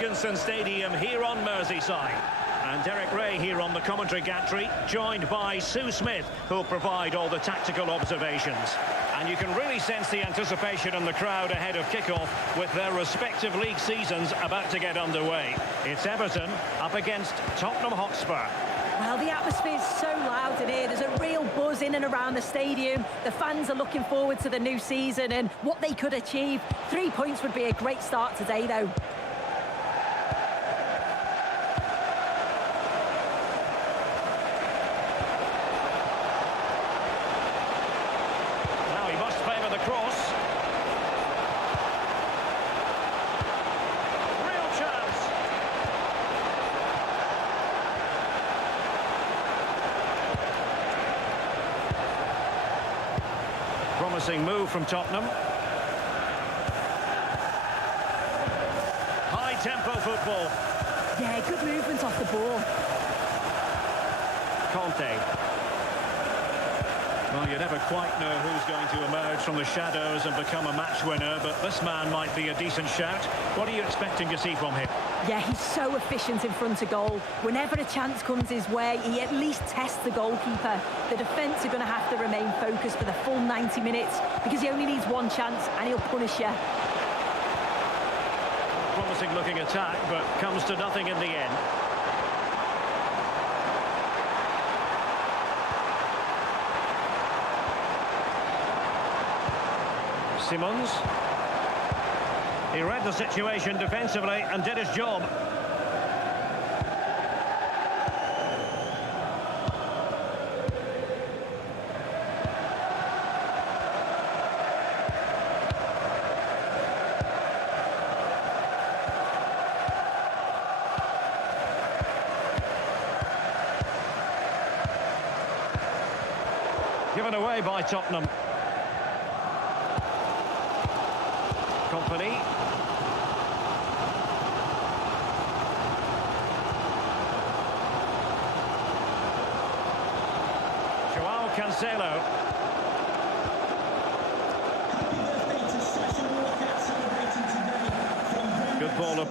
Dickinson Stadium here on Merseyside. And Derek Ray here on the commentary gantry, joined by Sue Smith, who'll provide all the tactical observations. And you can really sense the anticipation in the crowd ahead of kick-off with their respective league seasons about to get underway. It's Everton up against Tottenham Hotspur. Well, the atmosphere is so loud in here. There's a real buzz in and around the stadium. The fans are looking forward to the new season and what they could achieve. 3 points would be a great start today, though. Promising move from Tottenham. High tempo football. Yeah, good movement off the ball. Conte. Well, you never quite know who's going to emerge from the shadows and become a match winner, but this man might be a decent shout. What are you expecting to see from him? Yeah, he's so efficient in front of goal. Whenever a chance comes his way, he at least tests the goalkeeper. The defence are going to have to remain focused for the full 90 minutes because he only needs one chance and he'll punish you. Promising looking attack, but comes to nothing in the end. Simons. He read the situation defensively and did his job. Given away by Tottenham. Company. Cancelo. Good ball up.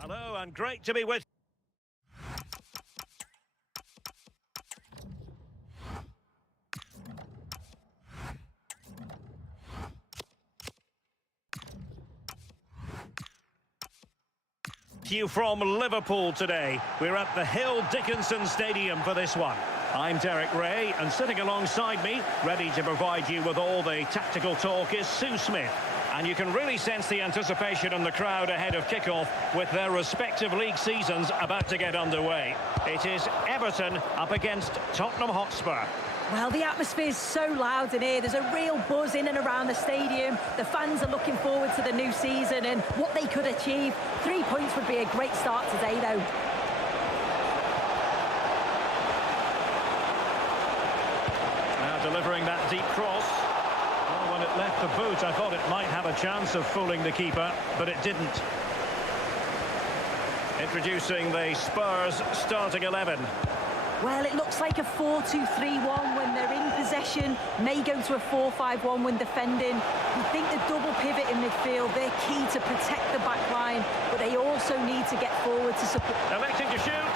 Hello, and great to be with you from Liverpool today. We're at the Hill Dickinson Stadium for this one. I'm Derek Ray, and sitting alongside me, ready to provide you with all the tactical talk, is Sue Smith. And you can really sense the anticipation in the crowd ahead of kick-off with their respective league seasons about to get underway. It is Everton up against Tottenham Hotspur. Well, the atmosphere is so loud in here. There's a real buzz in and around the stadium. The fans are looking forward to the new season and what they could achieve. 3 points would be a great start today, though. Now delivering that deep cross. Well, when it left the boot, I thought it might have a chance of fooling the keeper, but it didn't. Introducing the Spurs starting 11. Well, it looks like a 4-2-3-1 when they're in possession, may go to a 4-5-1 when defending. You think the double pivot in midfield, they're key to protect the back line, but they also need to get forward to support. Electing to shoot,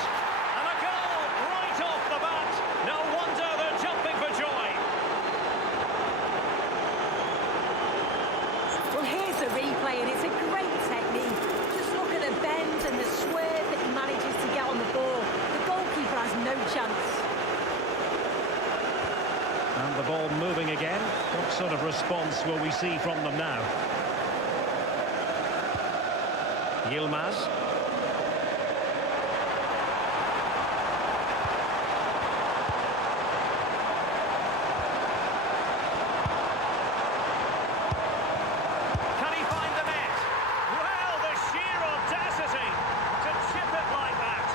and a goal right off the bat. No wonder they're jumping for joy. Well, here's the replay, and it's a great technique. Just look at the bend and the swerve that he manages to get on the ball. Has no chance. And the ball moving again. What sort of response will we see from them now? Yilmaz. Can he find the net? Well, the sheer audacity to chip it like that.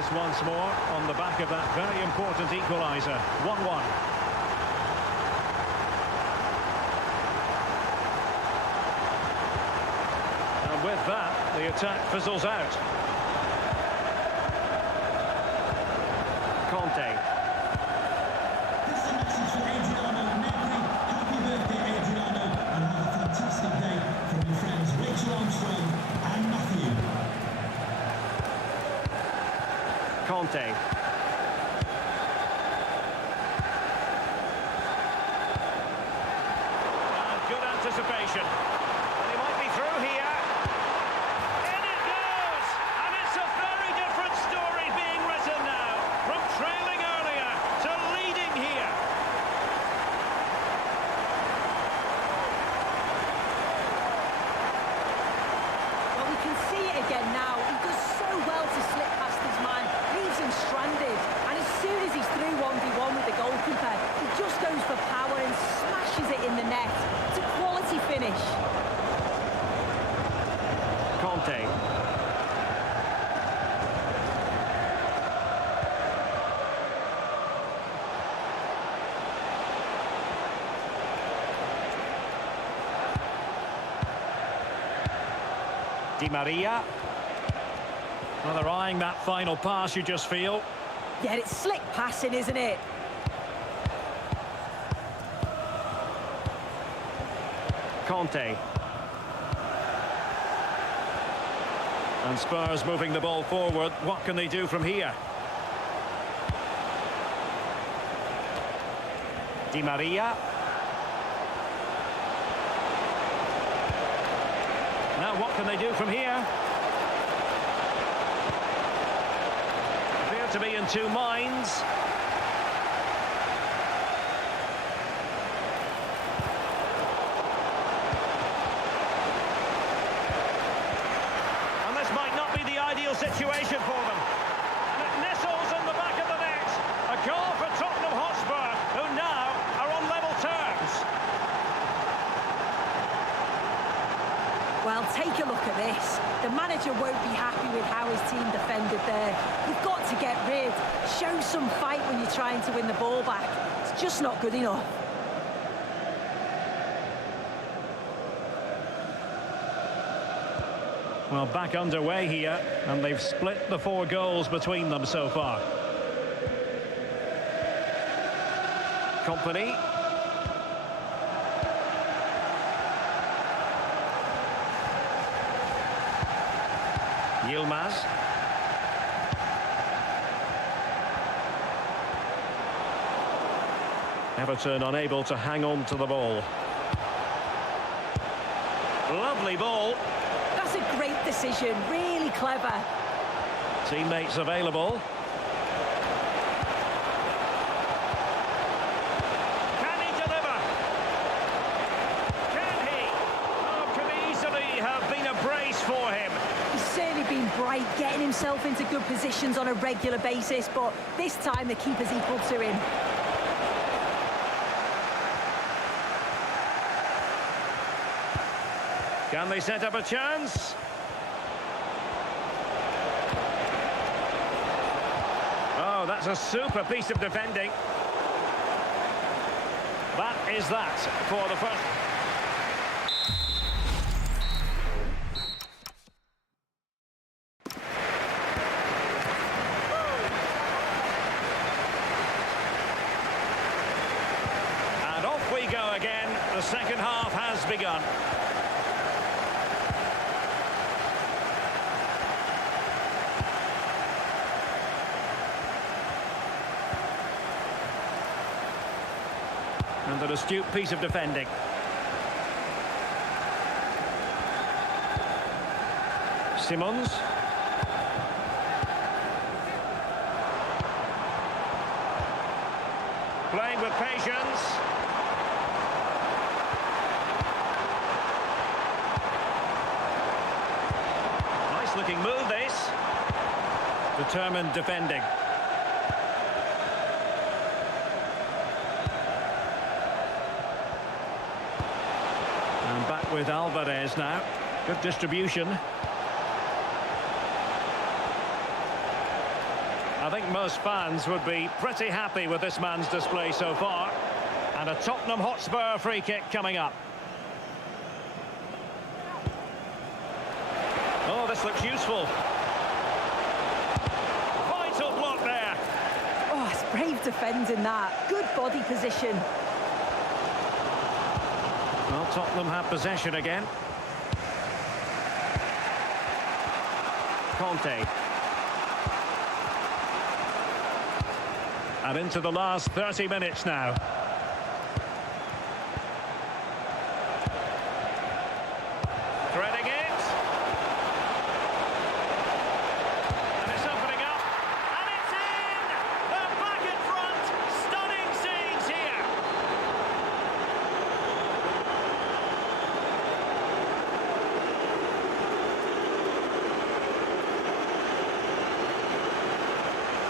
this once more on the back of that very important equaliser. 1-1. And with that, the attack fizzles out. Conte. This is a message for Adriano Negri. Happy birthday, Adriano, and have a fantastic day from your friends Rachel Armstrong and Matthew. Conte. And good anticipation. And he might be through here. In it goes! And it's a very different story being written now. From trailing earlier to leading here. Well, we can see it again now. He does so well to slip past his man, leaves him stranded. And as soon as he's through 1v1 with the goalkeeper, he just goes for power and smashes it in the net. It's a quality finish. Conte. Di Maria. Well, they're eyeing that final pass, you just feel. Yeah, it's slick passing, isn't it? Conte. And Spurs moving the ball forward. What can they do from here? Di Maria. Now what can they do from here? Appear to be in two minds. And this might not be the ideal situation for them. And it nestles in the back of the net. A goal for Tottenham Hotspur, who now are on level terms. Well, take a look at this. The manager won't be happy with how his team defended there. You've got to get rid. Show some fight when you're trying to win the ball back. It's just not good enough. Well, back underway here, and they've split the 4 goals between them so far. Company. Yilmaz. Everton unable to hang on to the ball. Lovely ball. That's a great decision, really clever. Teammates available. Can he deliver? Can he? Oh, could easily have been a brace for him. He's certainly been bright, getting himself into good positions on a regular basis, but this time the keeper's equal to him. Can they set up a chance? Oh, that's a super piece of defending. That is that for the first. And off we go again. The second half has begun. And an astute piece of defending. Simons. Playing with patience. Nice looking move this. Determined defending. And back with Alvarez now. Good distribution. I think most fans would be pretty happy with this man's display so far. And a Tottenham Hotspur free kick coming up. Oh, this looks useful. Vital block there. Oh, it's brave defending that. Good body position. Well, Tottenham have possession again. Conte. And into the last 30 minutes now. Threading it. And it's opening up. And it's in! They're back in front. Stunning scenes here.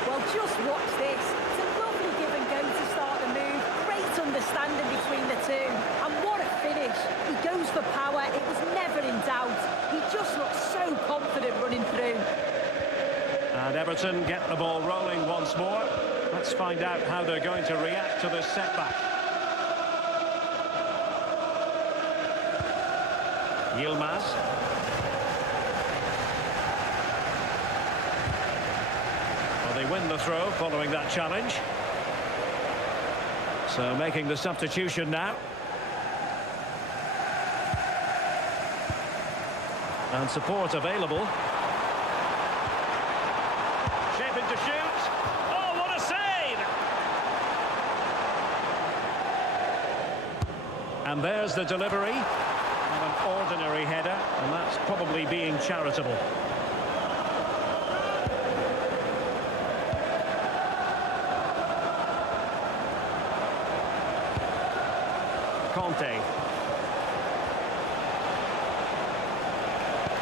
Well, just watch this. It's a lovely give and go to start the move. Great understanding between the two. And what a finish. He goes for power. It was never in doubt. He just looks so confident running through. And Everton get the ball rolling once more. Let's find out how they're going to react to this setback. Yilmaz. Well, they win the throw following that challenge. So making the substitution now. And support available. Shaping to shoot. Oh, what a save! And there's the delivery. And an ordinary header. And that's probably being charitable. Conte.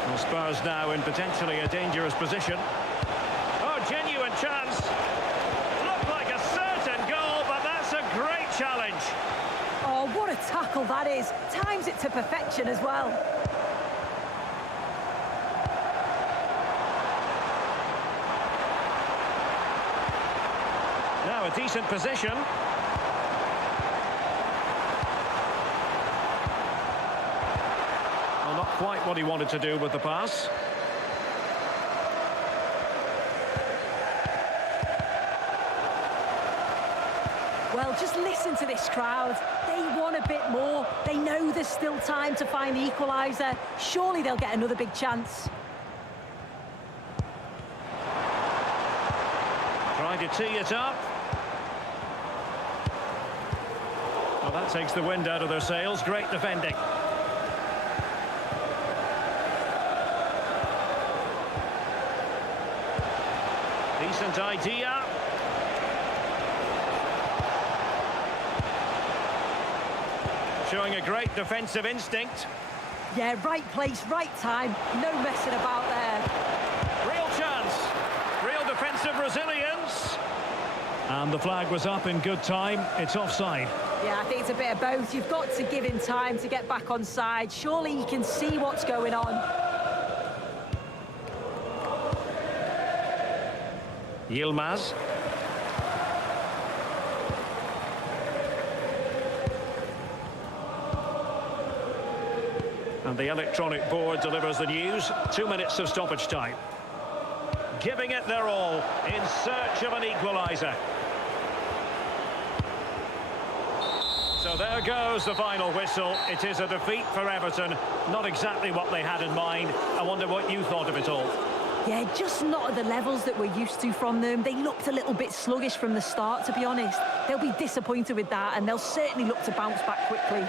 Well, Spurs now in potentially a dangerous position. Oh, genuine chance. Looked like a certain goal, but that's a great challenge. Oh, what a tackle that is. Times it to perfection as well. Now a decent position. Well, not quite what he wanted to do with the pass. Well, just listen to this crowd. They want a bit more. They know there's still time to find the equaliser. Surely they'll get another big chance. Trying to tee it up. Well, that takes the wind out of their sails. Great defending. Decent idea. Showing a great defensive instinct. Yeah, right place, right time. No messing about there. Real chance. Real defensive resilience. And the flag was up in good time. It's offside. Yeah, I think it's a bit of both. You've got to give him time to get back on side. Surely he can see what's going on. Yilmaz. And the electronic board delivers the news. 2 minutes of stoppage time. Giving it their all in search of an equaliser. So there goes the final whistle. It is a defeat for Everton. Not exactly what they had in mind. I wonder what you thought of it all. Yeah, just not at the levels that we're used to from them. They looked a little bit sluggish from the start, to be honest. They'll be disappointed with that, and they'll certainly look to bounce back quickly.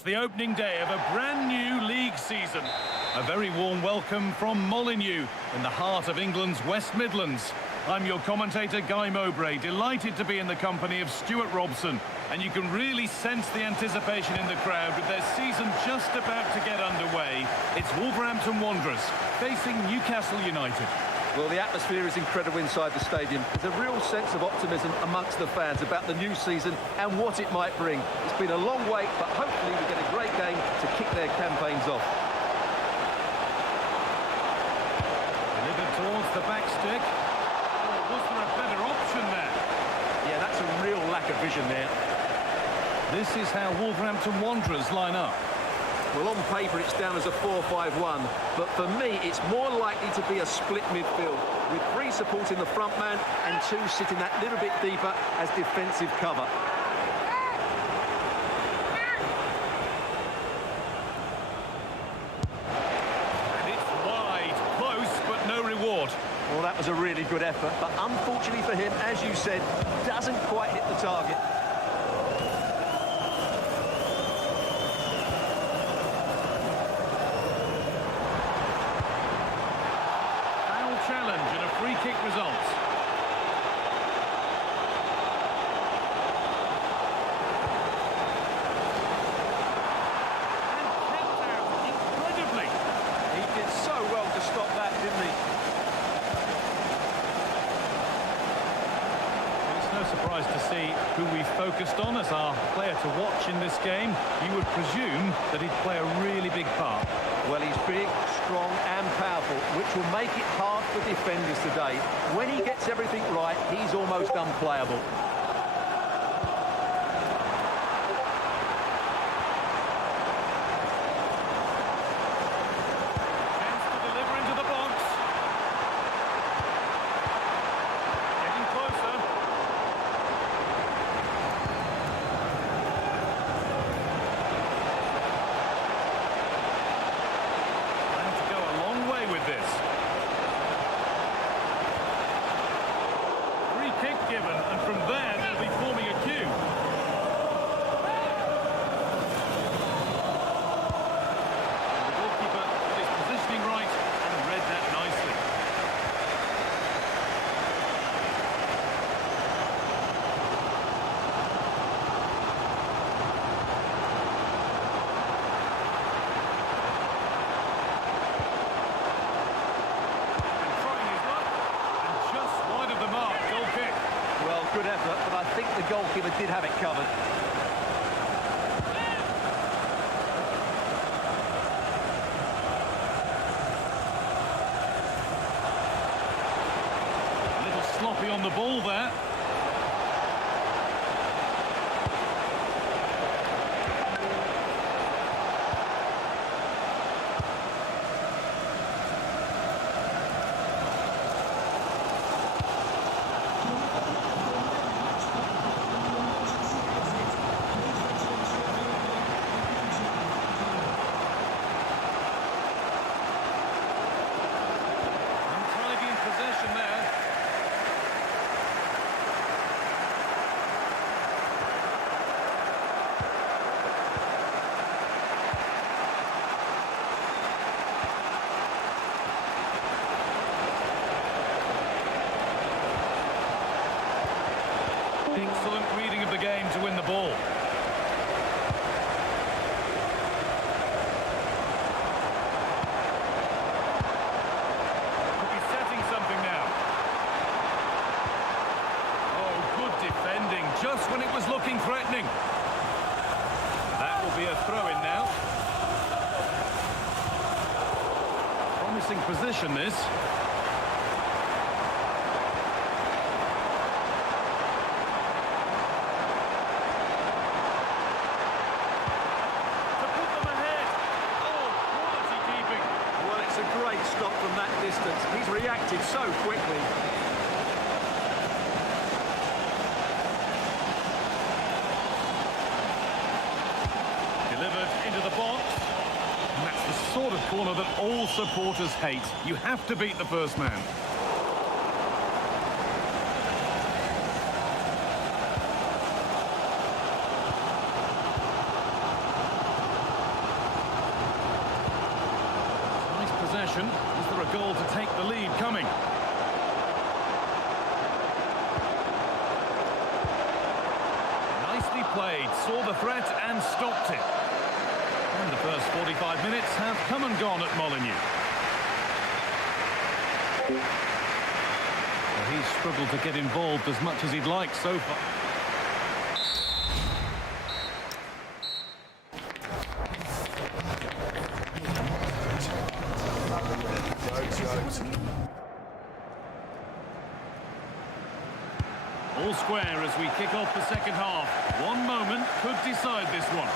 It's the opening day of a brand new league season. A very warm welcome from Molineux in the heart of England's West Midlands. I'm your commentator, Guy Mowbray, delighted to be in the company of Stuart Robson. And you can really sense the anticipation in the crowd with their season just about to get underway. It's Wolverhampton Wanderers facing Newcastle United. Well, the atmosphere is incredible inside the stadium. There's a real sense of optimism amongst the fans about the new season and what it might bring. It's been a long wait, but hopefully we get a great game to kick their campaigns off. Delivered towards the back stick. Oh, was there a better option there? Yeah, that's a real lack of vision there. This is how Wolverhampton Wanderers line up. Well, on paper it's down as a 4-5-1, but for me it's more likely to be a split midfield, with 3 supporting the front man and 2 sitting that little bit deeper as defensive cover. And it's wide, close, but no reward. Well, that was a really good effort, but unfortunately for him, as you said, doesn't quite hit the target. Challenge and a free kick results. And kept out incredibly. He did so well to stop that, didn't he? It's no surprise to see who we focused on as our player to watch in this game. You would presume that he'd play a really big part. Well, he's big, strong and powerful, which will make it hard for defenders today. When he gets everything right, he's almost unplayable. Chance to deliver into the box. Getting closer. With this. Free kick given, and from there they'll be forming a queue. And the goalkeeper got his positioning right and read that nicely. Good effort, but I think the goalkeeper did have it covered. A little sloppy on the ball there. Excellent reading of the game to win the ball. Could be setting something now. Oh, good defending, just when it was looking threatening. That will be a throw-in now. Promising position, this. Great stop from that distance. He's reacted so quickly. Delivered into the box. And that's the sort of corner that all supporters hate. You have to beat the first man. possession. Is there a goal to take the lead coming? Nicely played, saw the threat and stopped it. And the first 45 minutes have come and gone at Molineux. Well, he's struggled to get involved as much as he'd like so far. All square as we kick off the second half. One moment could decide this one.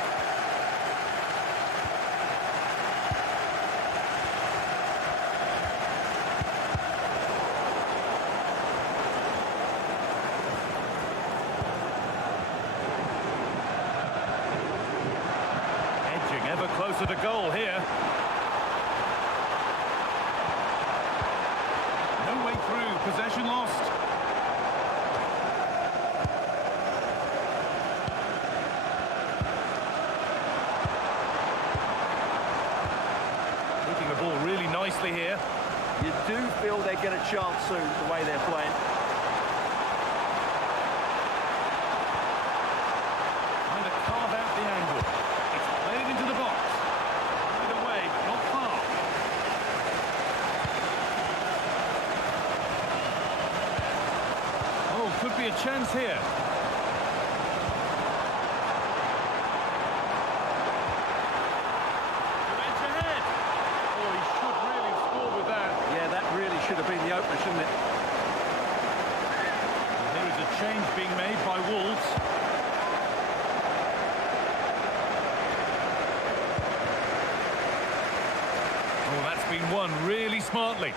Edging ever closer to goal here. No way through, possession lost. Really nicely here. You do feel they get a chance soon, the way they're playing. Trying to carve out the angle. It's played into the box. Played away, but not far. Oh, could be a chance here. Should have been the opener, shouldn't it? There is a change being made by Wolves. Oh, that's been won really smartly.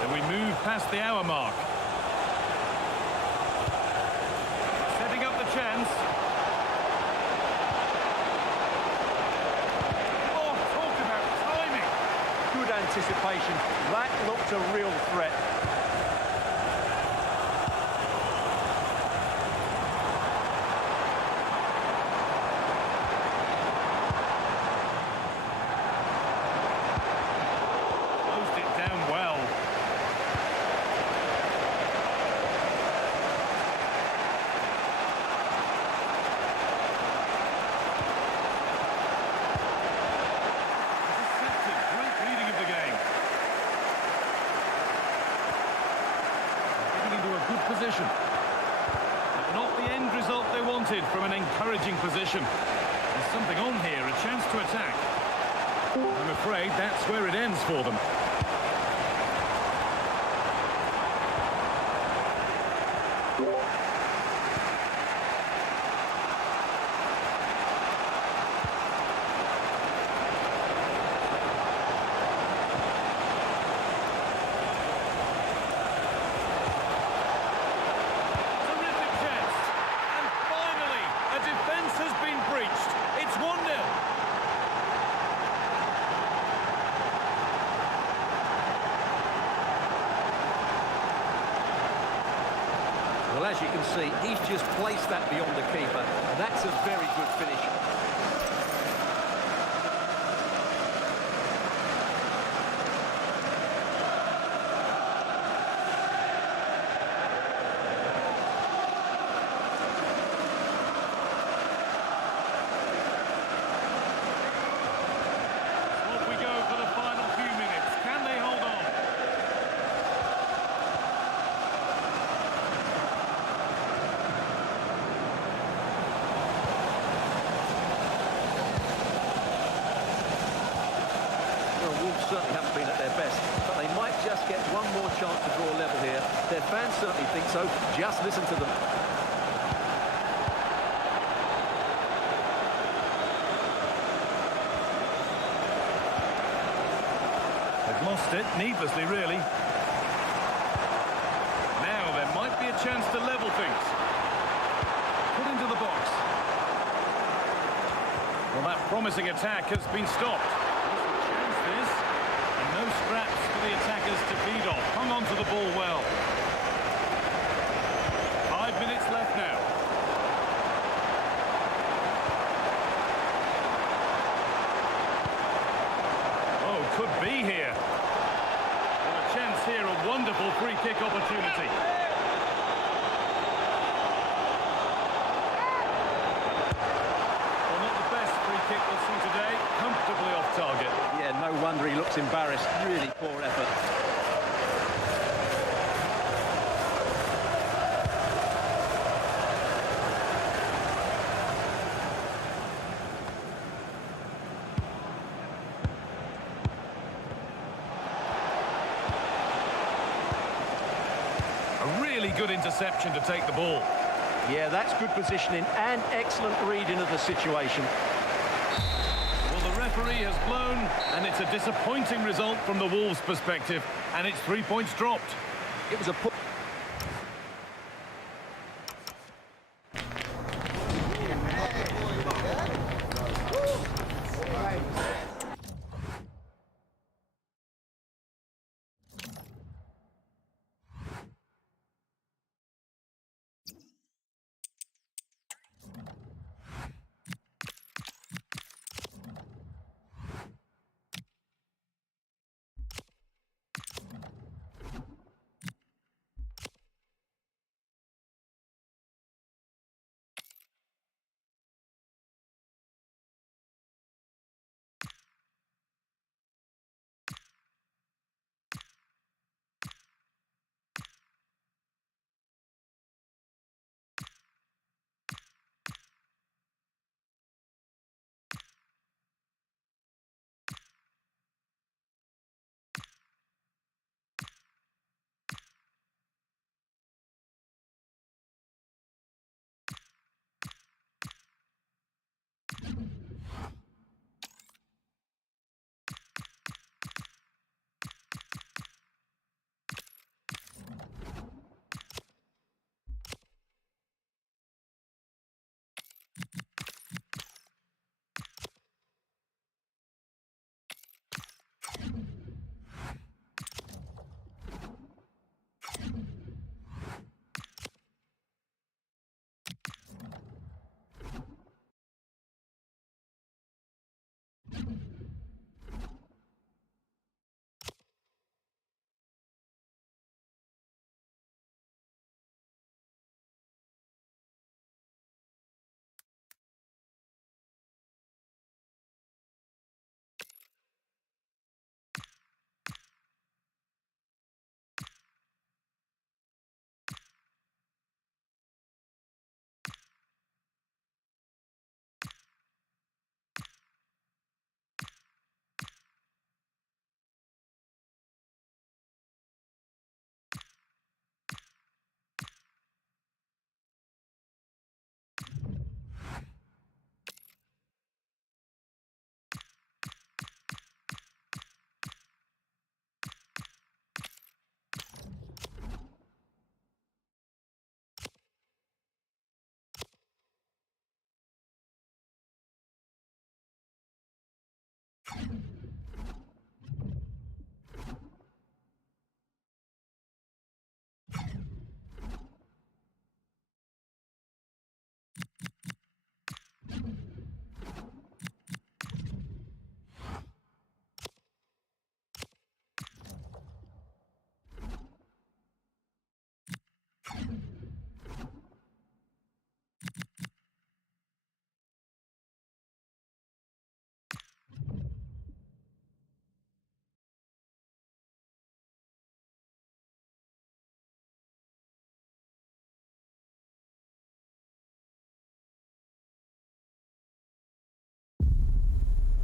So we move past the hour mark. Setting up the chance. Anticipation. That looked a real threat. Closed it down well. Position. But not the end result they wanted from an encouraging position. There's something on here, a chance to attack. I'm afraid that's where it ends for them. Well, as you can see, he's just placed that beyond the keeper. That's a very good finish. Off we go for the final few minutes. Can they hold on? Certainly haven't been at their best, but they might just get one more chance to draw level here. Their fans certainly think so. Just listen to them. They've lost it, needlessly really. Now there might be a chance to level things. Put into the box. Well, that promising attack has been stopped. No scraps for the attackers to feed off. Hung on to the ball well. 5 minutes left now. Wonderful free kick opportunity. Well, not the best free kick we'll see today. Comfortably off target. Yeah, no wonder he looks embarrassed. Really poor effort. A really good interception to take the ball. Yeah, that's good positioning and excellent reading of the situation. Well, the referee has blown, and it's a disappointing result from the Wolves' perspective, and it's 3 points dropped. It was a poor...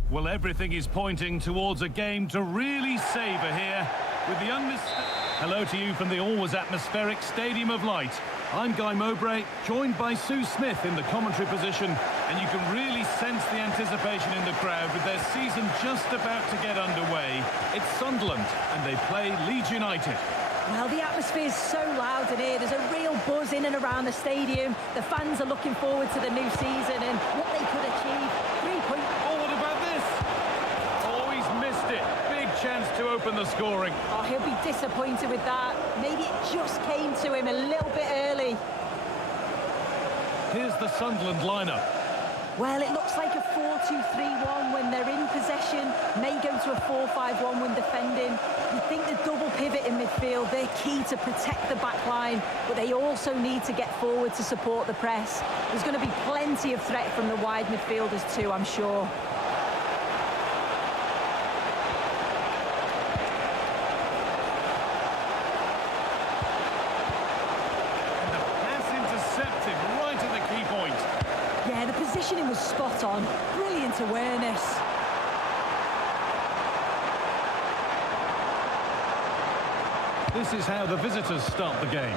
Well, everything is pointing towards a game to really savour here with the Hello to you from the always atmospheric Stadium of Light. I'm Guy Mowbray, joined by Sue Smith in the commentary position, and you can really sense the anticipation in the crowd with their season just about to get underway. It's Sunderland, and they play Leeds United. Well, the atmosphere is so loud in here. There's a real buzz in and around the stadium. The fans are looking forward to the new season and what they could achieve. 3 points. Oh, what about this? Oh, he's missed it. Big chance to open the scoring. Oh, he'll be disappointed with that. Maybe it just came to him a little bit early. Here's the Sunderland lineup. Well, it looks like a 4-2-3-1 when they're in possession, may go to a 4-5-1 when defending. You think the double pivot in midfield, they're key to protect the back line, but they also need to get forward to support the press. There's going to be plenty of threat from the wide midfielders too, I'm sure. Yeah, the positioning was spot on. Brilliant awareness. This is how the visitors start the game.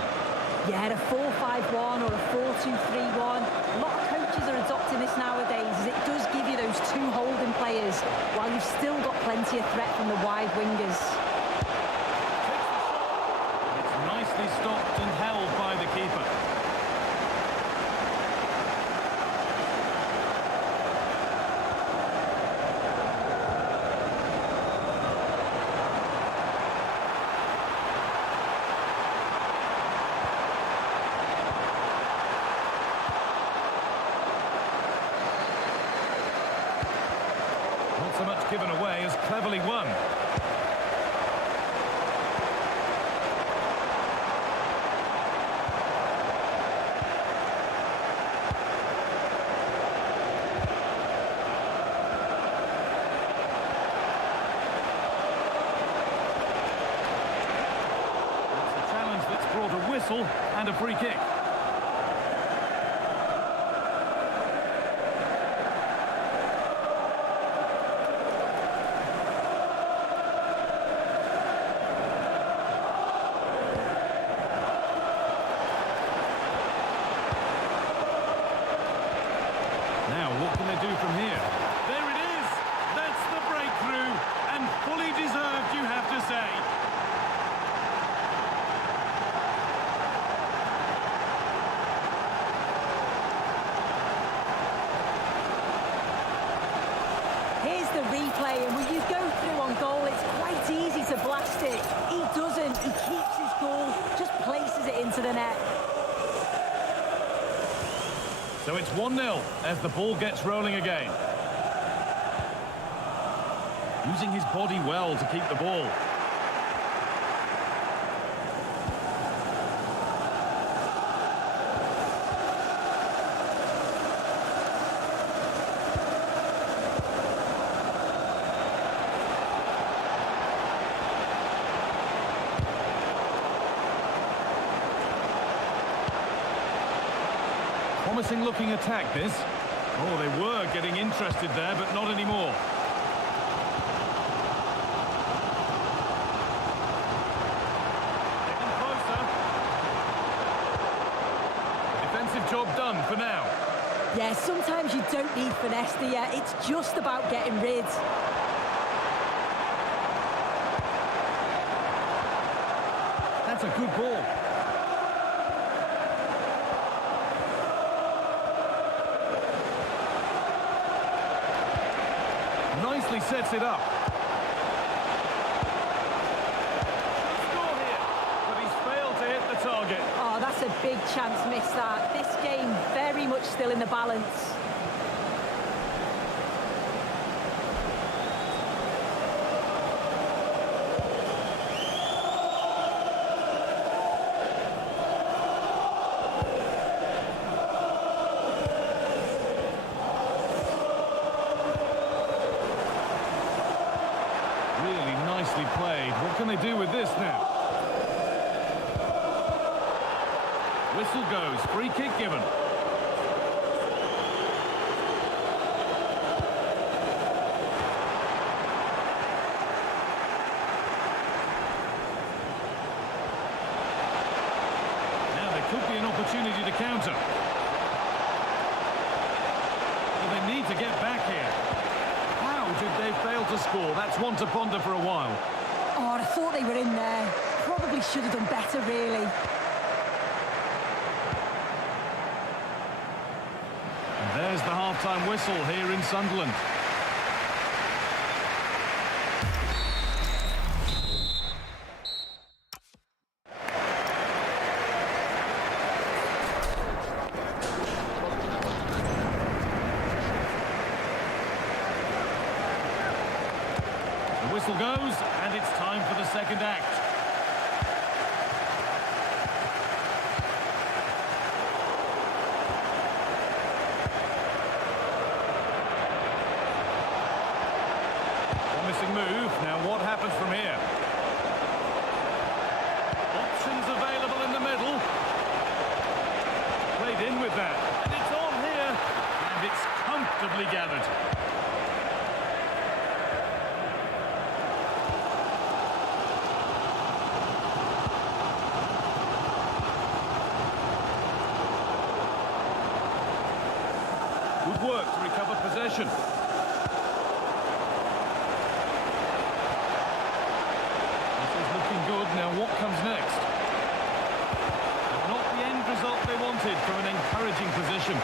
Yeah, a 4-5-1 or a 4-2-3-1. A lot of coaches are adopting this nowadays, as it does give you those two holding players, while you've still got plenty of threat from the wide wingers. It's nicely stopped and held by the keeper. Not so much given away as cleverly won. It's a challenge that's brought a whistle and a free kick. Now, what can they do from here? There it is! That's the breakthrough, and fully deserved, you have to say. Here's the replay, and when you go through on goal, it's quite easy to blast it. He doesn't. He keeps his goal, just places it into the net. So it's 1-0 as the ball gets rolling again. Using his body well to keep the ball. Promising looking attack, this. Oh, they were getting interested there, but not anymore. Getting closer. Defensive job done for now. Yeah, sometimes you don't need finesse, do you? It's just about getting rid. That's a good ball. Nicely sets it up. Score here, but he's failed to hit the target. Oh, that's a big chance missed that. This game very much still in the balance. Really nicely played. What can they do with this now? Whistle goes. Free kick given. Now there could be an opportunity to counter. Well, they need to get back here. How did they fail to score? That's one to ponder for a while. Oh, I thought they were in there. Probably should have done better, really. And there's the half-time whistle here in Sunderland. whistle goes, and it's time for the second act. Promising move. Now what happens from here? Options available in the middle. Played in with that. And it's on here. And it's comfortably gathered. Good work to recover possession. This is looking good. Now what comes next? Not the end result they wanted from an encouraging position.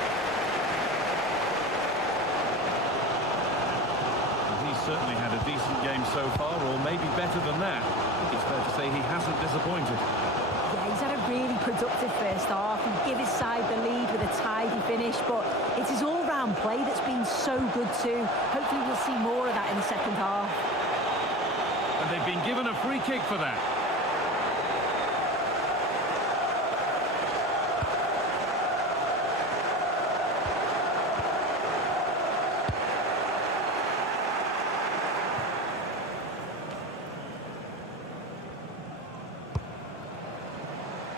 And he's certainly had a decent game so far, or maybe better than that. I think it's fair to say he hasn't disappointed. Yeah, he's had a really productive first half. He gave his side the lead with a tidy finish, but it's his all-round play that's been so good too. Hopefully we'll see more of that in the second half. And they've been given a free kick for that.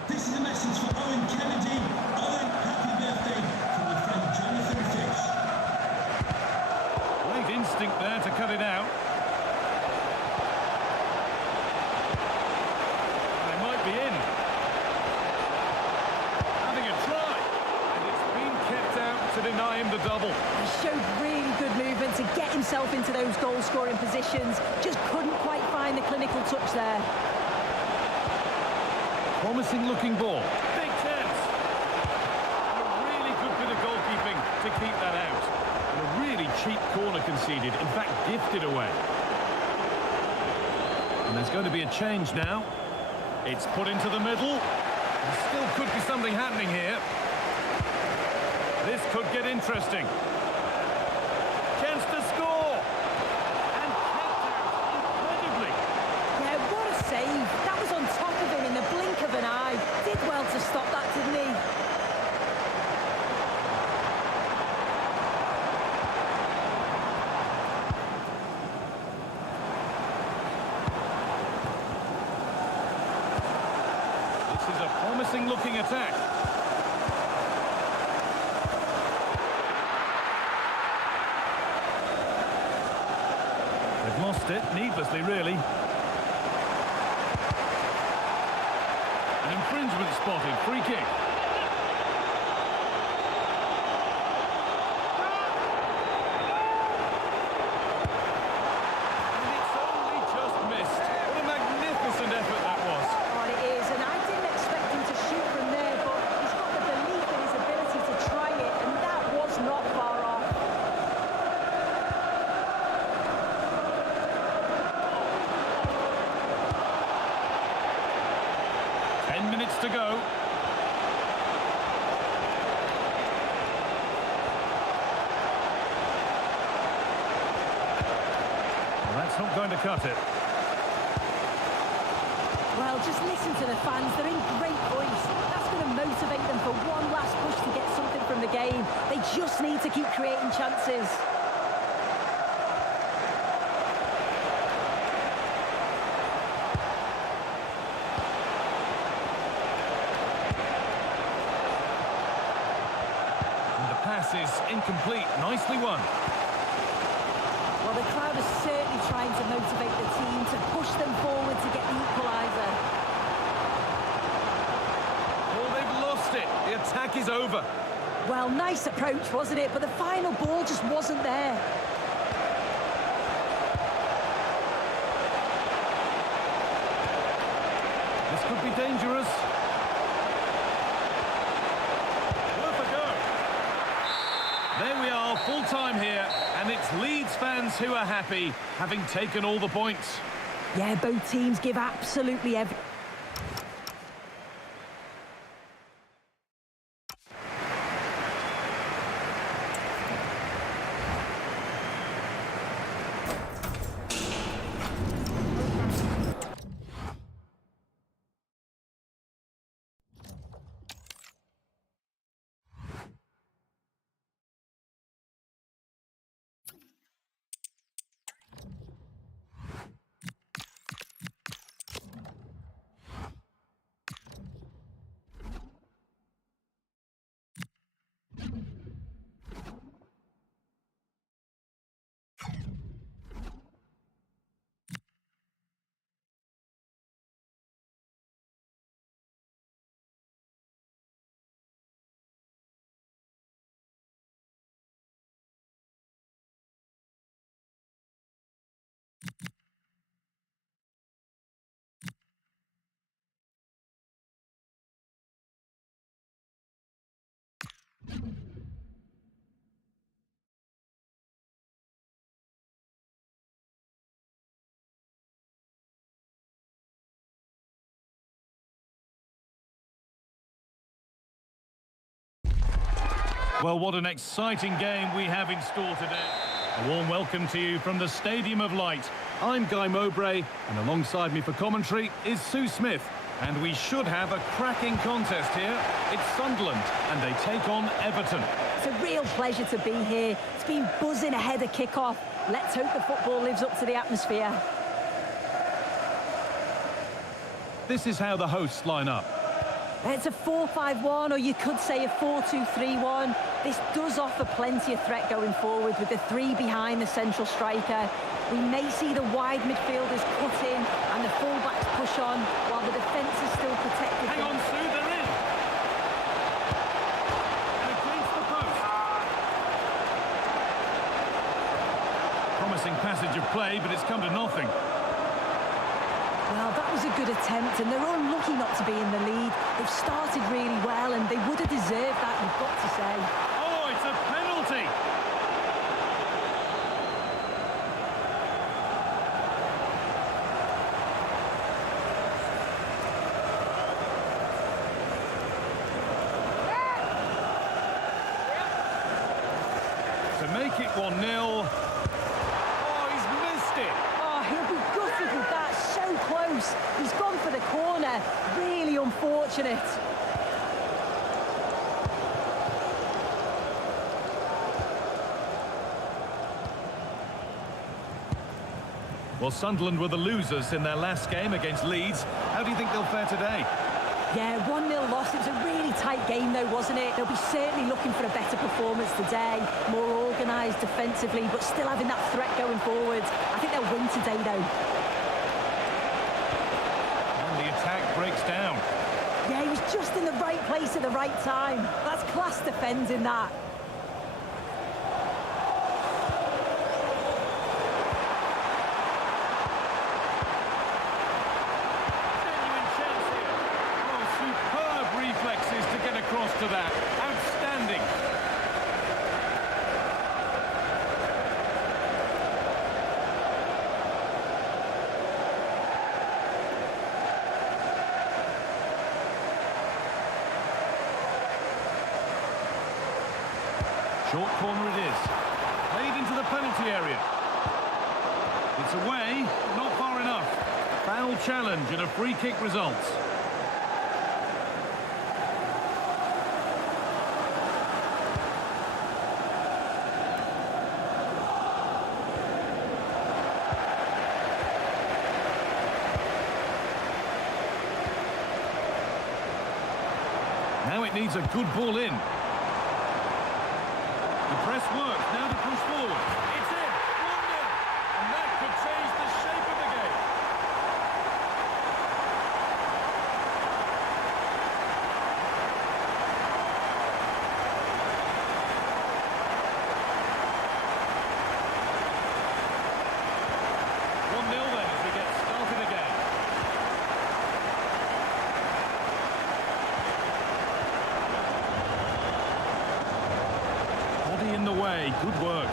This is a message for Owen Kennedy. Owen, happy birthday from your friend Jonathan Fish. Great instinct there to cut it out. They might be in. Having a try. And it's been kept out to deny him the double. He showed really good movement to get himself into those goal-scoring positions. Just couldn't quite find the clinical touch there. Promising looking ball. Big chance. A really good bit of goalkeeping to keep that out. And a really cheap corner conceded. In fact, gifted away. And there's going to be a change now. It's put into the middle. There still could be something happening here. This could get interesting. Chance to score. And kept out incredibly. Yeah, what a save. That was on top of him in the blink of an eye. Did well to stop that, didn't he? This is a promising looking attack. They've lost it, needlessly really. An infringement spotted, free kick. And it's only just missed. What a magnificent effort that was. Oh, it is, and I didn't expect him to shoot from there, but he's got the belief in his ability to try it, and that was not far off. 10 minutes to go. Well, that's not going to cut it. Well, just listen to the fans. They're in great voice. That's going to motivate them for one last push to get something from the game. They just need to keep creating chances. Pass is incomplete. Nicely won. Well, the crowd is certainly trying to motivate the team to push them forward to get the equaliser. Oh, they've lost it. The attack is over. Well, nice approach, wasn't it? But the final ball just wasn't there. This could be dangerous. There we are, full time here, and it's Leeds fans who are happy, having taken all the points. Yeah, both teams give absolutely everything. Well, what an exciting game we have in store today. A warm welcome to you from the Stadium of Light. I'm Guy Mowbray, and alongside me for commentary is Sue Smith. And we should have a cracking contest here. It's Sunderland, and they take on Everton. It's a real pleasure to be here. It's been buzzing ahead of kick-off. Let's hope the football lives up to the atmosphere. This is how the hosts line up. It's a 4-5-1, or you could say a 4-2-3-1. This does offer plenty of threat going forward with the three behind the central striker. We may see the wide midfielders cut in and the fullbacks push on while the defence is still protected. Hang on, Sue, they're in. And against the post. Promising passage of play, but it's come to nothing. Well, that was a good attempt, and they're unlucky not to be in the lead. They've started really well, and they would have deserved that, you've got to say. Oh, it's a penalty! To make it 1-0. Oh, he's missed it! Oh, he'll be gutted with that, so close. He's gone for the corner, really unfortunate. Well, Sunderland were the losers in their last game against Leeds. How do you think they'll fare today? Yeah, 1-0 loss. It was a really tight game, though, wasn't it? They'll be certainly looking for a better performance today. More organised defensively, but still having that threat going forward. I think they'll win today, though. And the attack breaks down. Yeah, he was just in the right place at the right time. That's class defending, that. Genuine chance here. Oh, superb reflexes to get across to that. Outstanding. Short corner it is. Played into the penalty area. It's away, not far enough. Foul challenge and a free kick results. Now it needs a good ball in. The press works, now to push forward. It's in, 1-0. And that could change the shape of the game. Then as we get started again. Body in the way, good work.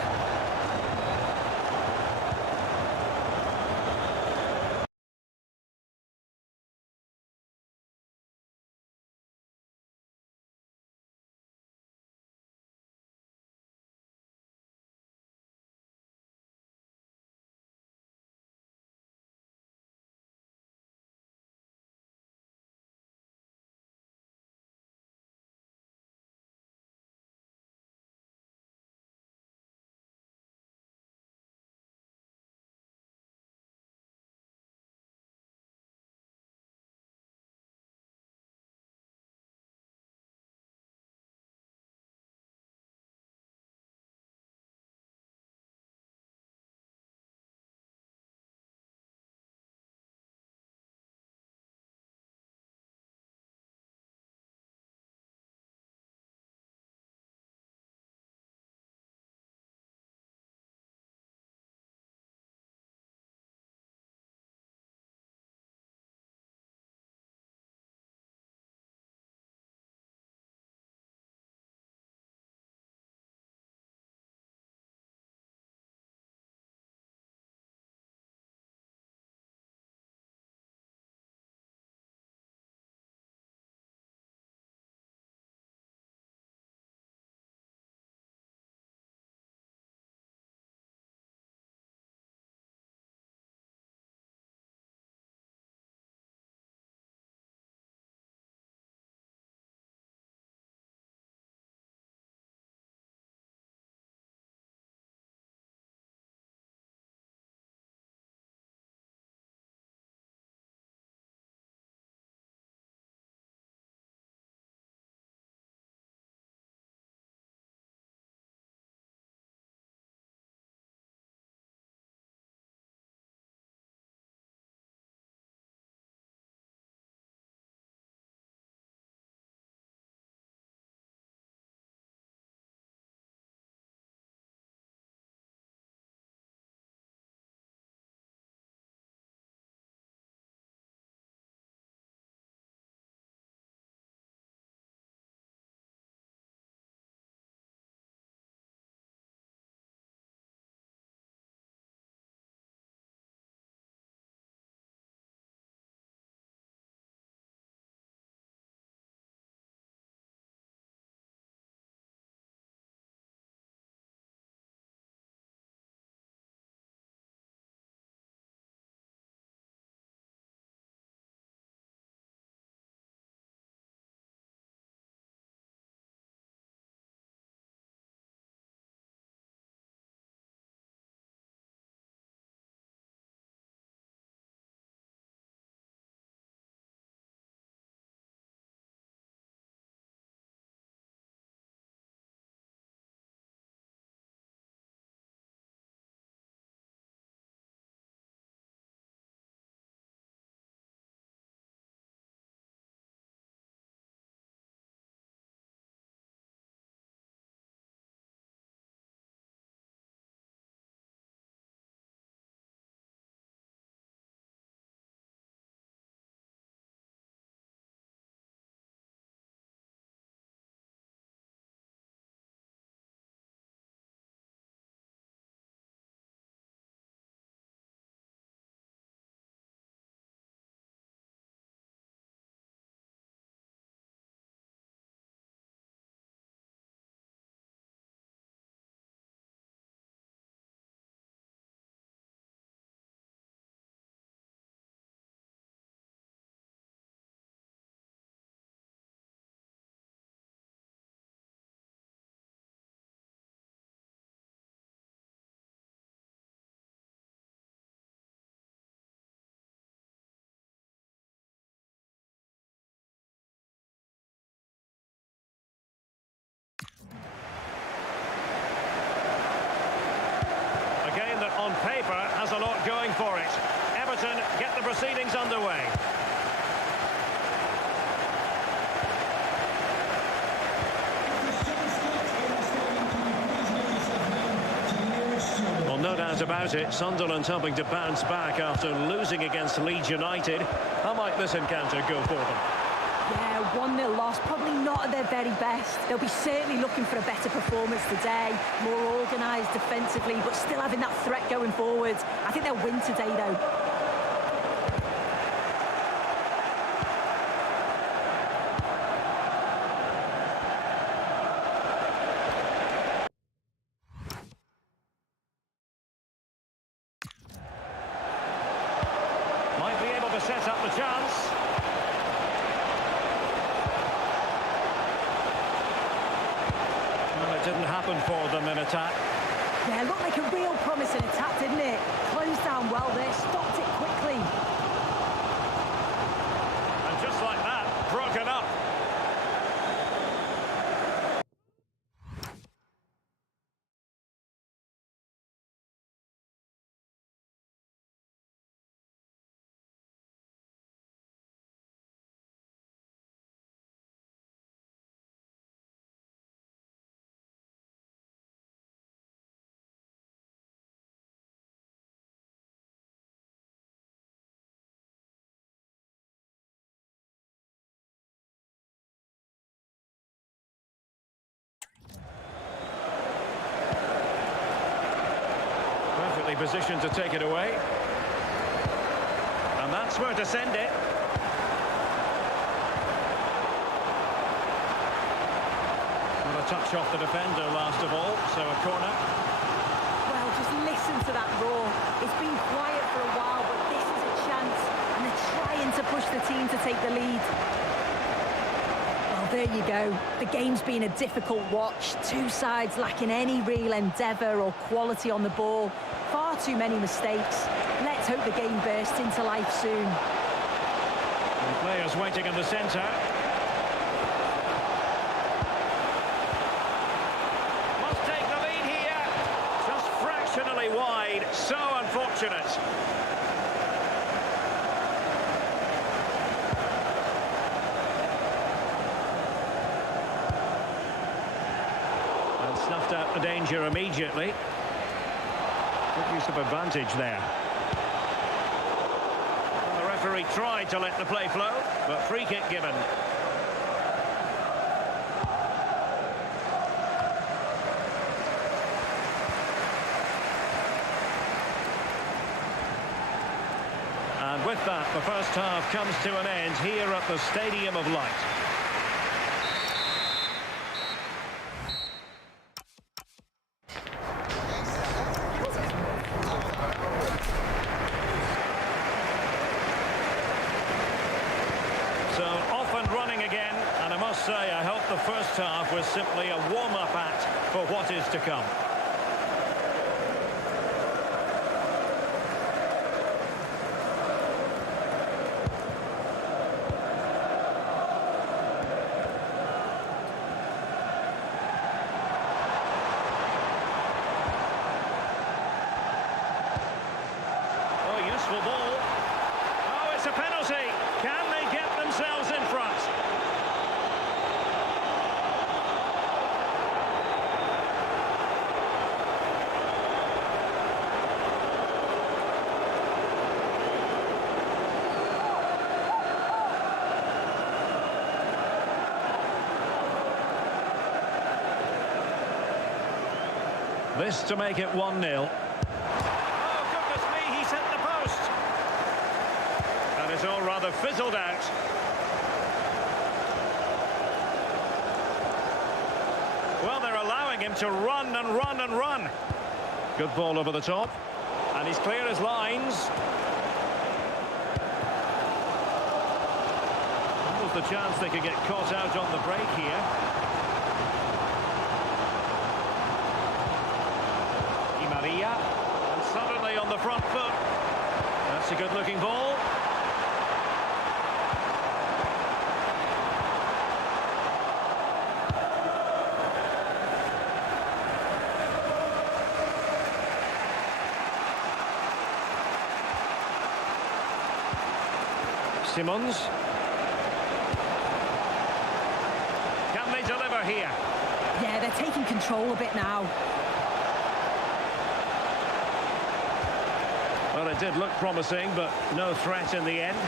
Everton get the proceedings underway. Well, no doubt about it, Sunderland hoping to bounce back after losing against Leeds United. How might this encounter go for them? Yeah, 1-0 loss, probably not at their very best. They'll be certainly looking for a better performance today, more organised defensively, but still having that threat going forward. I think they'll win today, though. Might be able to set up the chance. Well, it didn't happen for them in attack. Yeah, looked like a real promising attack, didn't it? Closed down well there, stopped it quickly. And just like that, broken up. Perfectly positioned to take it away. And that's where to send it. Well, a touch off the defender last of all, so a corner. Well, just listen to that roar. It's been quiet for a while, but this is a chance, and they're trying to push the team to take the lead. Well, there you go. The game's been a difficult watch. Two sides lacking any real endeavour or quality on the ball. Far too many mistakes. Let's hope the game bursts into life soon. And players waiting in the centre. Must take the lead here. Just fractionally wide. So unfortunate. And snuffed out the danger immediately. Good use of advantage there. And the referee tried to let the play flow, but free kick given. And with that, the first half comes to an end here at the Stadium of Light. So off and running again, and I must say I hope the first half was simply a warm-up act for what is to come. Oh, useful ball. Oh, it's a penalty. Can they get themselves in front? This to make it 1-0. Oh, goodness me, he's hit the post. And it's all rather fizzled out. Well, they're allowing him to run and run and run. Good ball over the top. And he's clear as lines. That was the chance they could get caught out on the break here. Maria, and suddenly on the front foot. That's a good-looking ball. Simmons. Can they deliver here? Yeah, they're taking control a bit now. Well, it did look promising, but no threat in the end.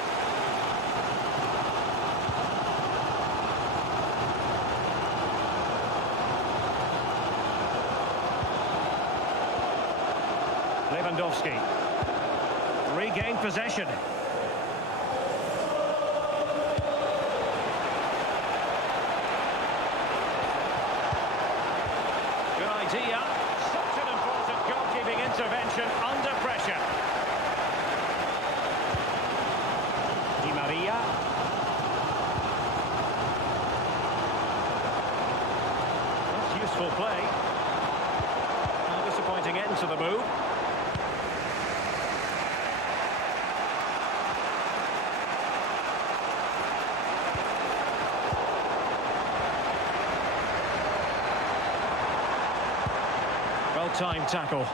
Lewandowski. Regained possession. Good idea. Such an important goalkeeping intervention under pressure. Di Maria. That's useful play. A disappointing end to the move. Well-timed tackle.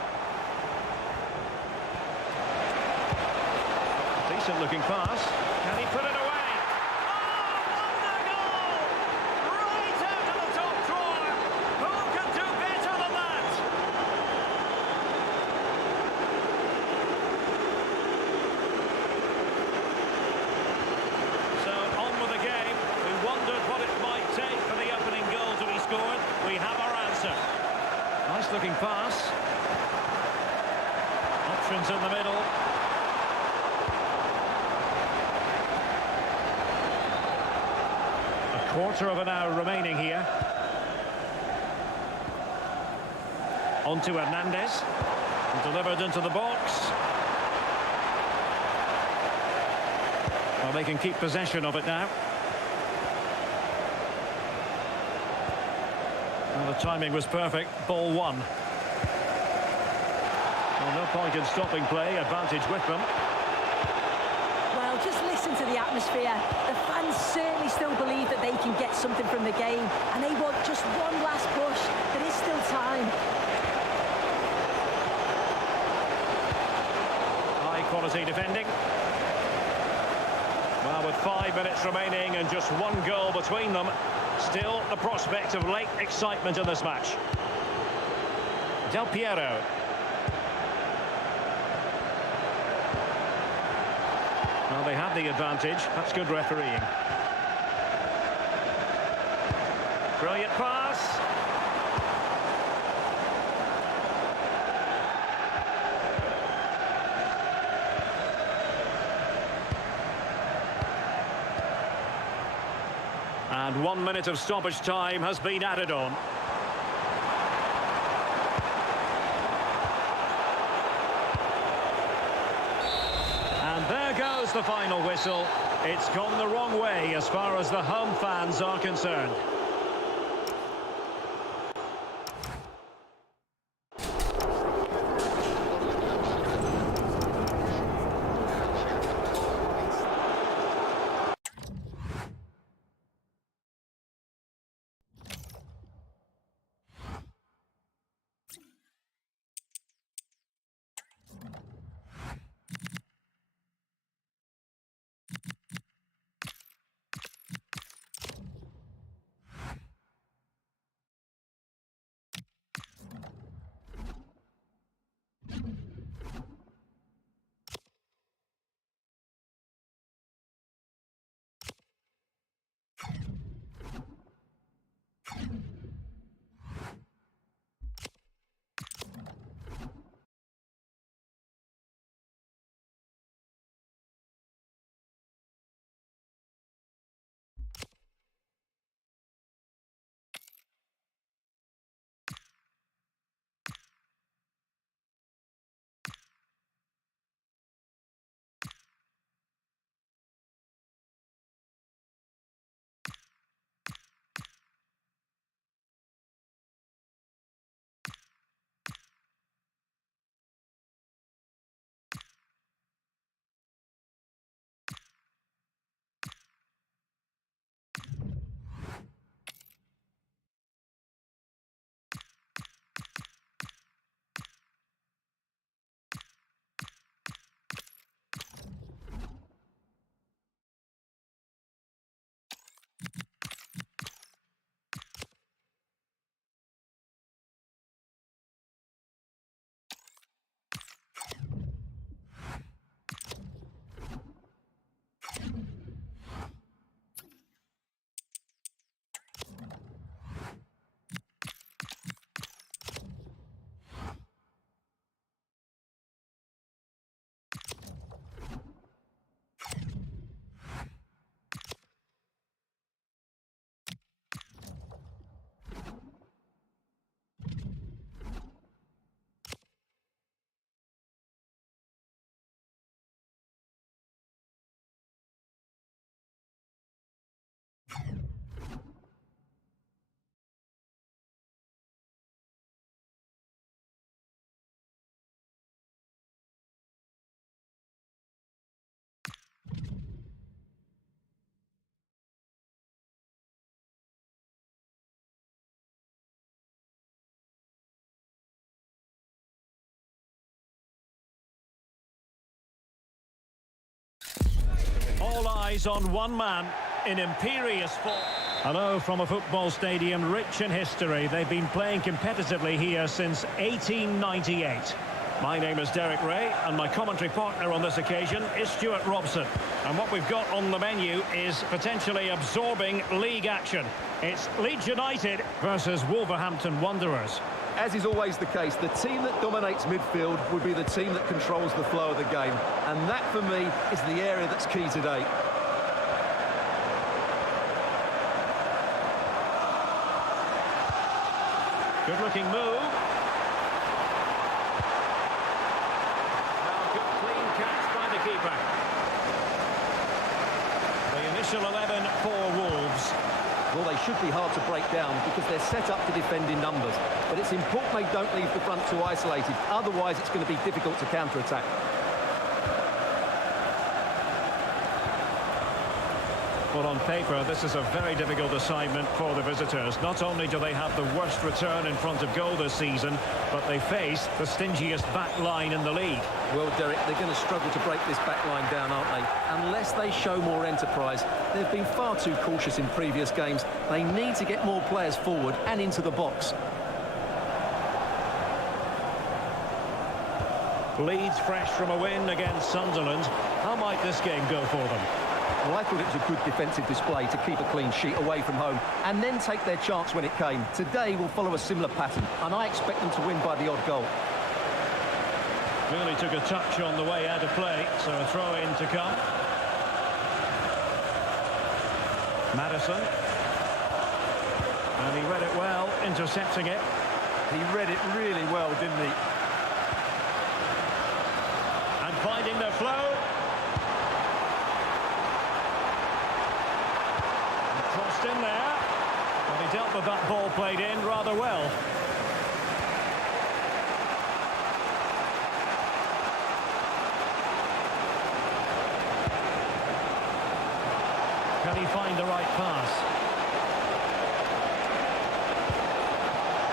Decent looking pass. Can he put it away? Oh, wonder goal! Right out of the top drawer. Who can do better than that? So on with the game. We wondered what it might take for the opening goal to be scored. We have our answer. Nice looking pass. Options in the middle. A quarter of an hour remaining here. On to Hernandez. Delivered into the box. Well, they can keep possession of it now. Well, the timing was perfect. Ball one. Well, no point in stopping play. Advantage with them. Well, just listen to the atmosphere. The fans certainly still believe that they can get something from the game, and they want just one last push. There is still time. High quality defending. Well, with 5 minutes remaining and just one goal between them, still the prospect of late excitement in this match. Del Piero. Well, they have the advantage. That's good refereeing. Brilliant pass. And 1 minute of stoppage time has been added on. And there goes the final whistle. It's gone the wrong way as far as the home fans are concerned. eyes on one man in imperious form. Hello from a football stadium rich in history. They've been playing competitively here since 1898. My name is Derek Ray, and my commentary partner on this occasion is Stuart Robson. And what we've got on the menu is potentially absorbing league action. It's Leeds United versus Wolverhampton Wanderers. As is always the case, the team that dominates midfield would be the team that controls the flow of the game. And that, for me, is the area that's key today. Good-looking move. Keeper. The initial 11 for Wolves. Well, they should be hard to break down because they're set up to defend in numbers. But it's important they don't leave the front too isolated. Otherwise, it's going to be difficult to counter-attack. Well, on paper, this is a very difficult assignment for the visitors. Not only do they have the worst return in front of goal this season, but they face the stingiest back line in the league. Well, Derek, they're going to struggle to break this back line down, aren't they? Unless they show more enterprise. They've been far too cautious in previous games. They need to get more players forward and into the box. Leeds fresh from a win against Sunderland. How might this game go for them? Well, I thought it was a good defensive display to keep a clean sheet away from home and then take their chance when it came. Today will follow a similar pattern, and I expect them to win by the odd goal. Really took a touch on the way out of play, so a throw-in to come. Maddison. And he read it well, intercepting it. He read it really well, didn't he? And finding the flow. Crossed in there. Well, he dealt with that ball played in rather well. Can he find the right pass?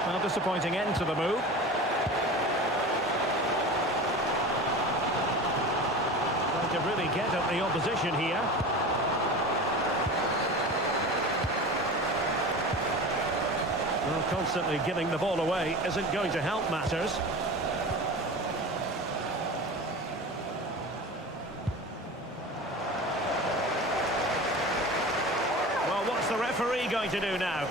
Well, disappointing end to the move. Trying to really get at the opposition here. Well, constantly giving the ball away isn't going to help matters. Well, what's the referee going to do now?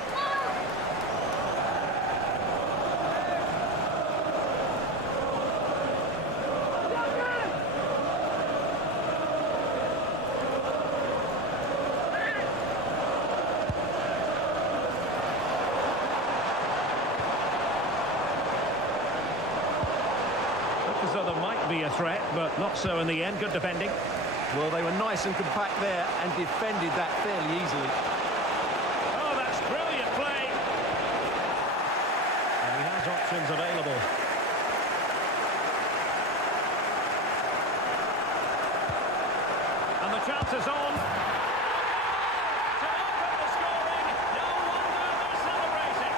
So there might be a threat, but not so in the end. Good defending. Well, they were nice and compact there and defended that fairly easily. Oh, that's brilliant play. And he has options available. And the chance is on. To open the scoring. No wonder they're celebrating.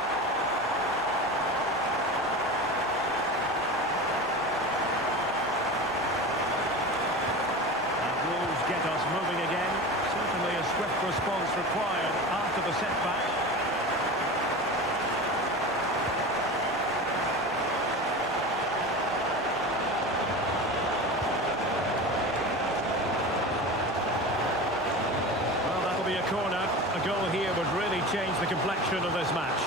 Get us moving again. Certainly a swift response required after the setback. Well, that'll be a corner. A goal here would really change the complexion of this match.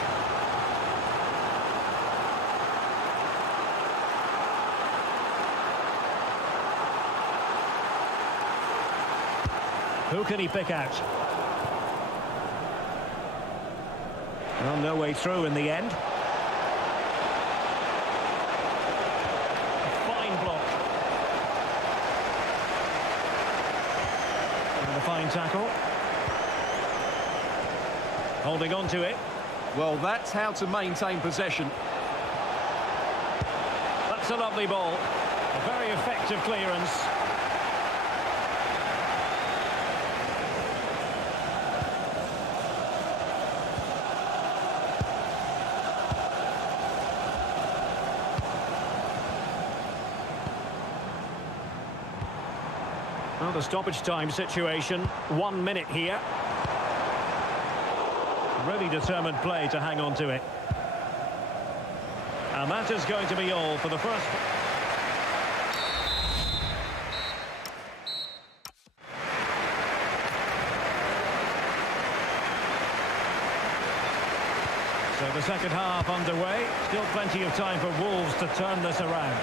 Who can he pick out? Well, no way through in the end. A fine block. And a fine tackle. Holding on to it. Well, that's how to maintain possession. That's a lovely ball. A very effective clearance. Well, the stoppage time situation, 1 minute here. Really determined play to hang on to it. And that is going to be all for the first... So the second half underway. Still plenty of time for Wolves to turn this around.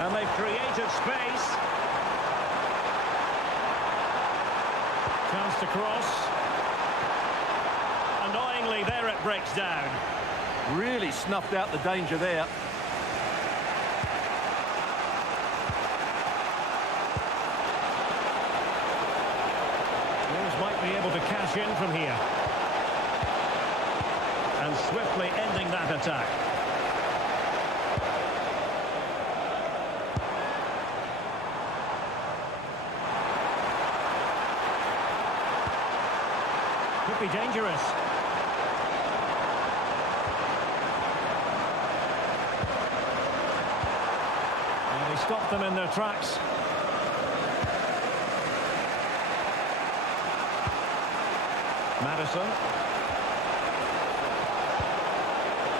And they've created space. Chance to cross. Annoyingly, there it breaks down. Really snuffed out the danger there. Wolves might be able to cash in from here. And swiftly ending that attack. Could be dangerous. And they stopped them in their tracks. Madison.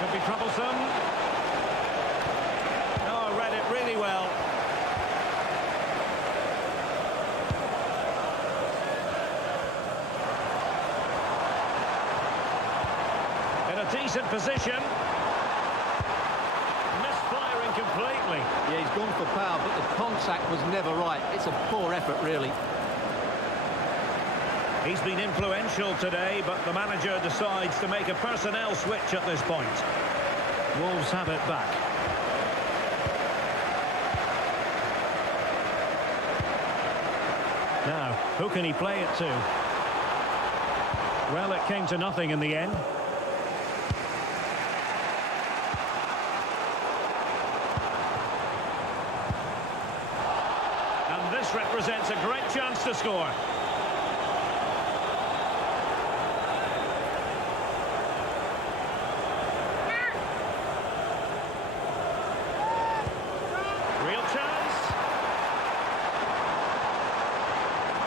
Could be troublesome. Oh, read it really well. Decent position. Misfiring completely. Yeah, he's gone for power, but the contact was never right. It's a poor effort, really. He's been influential today, but the manager decides to make a personnel switch at this point. Wolves have it back. Now, who can he play it to? Well, it came to nothing in the end. This represents a great chance to score. Real chance.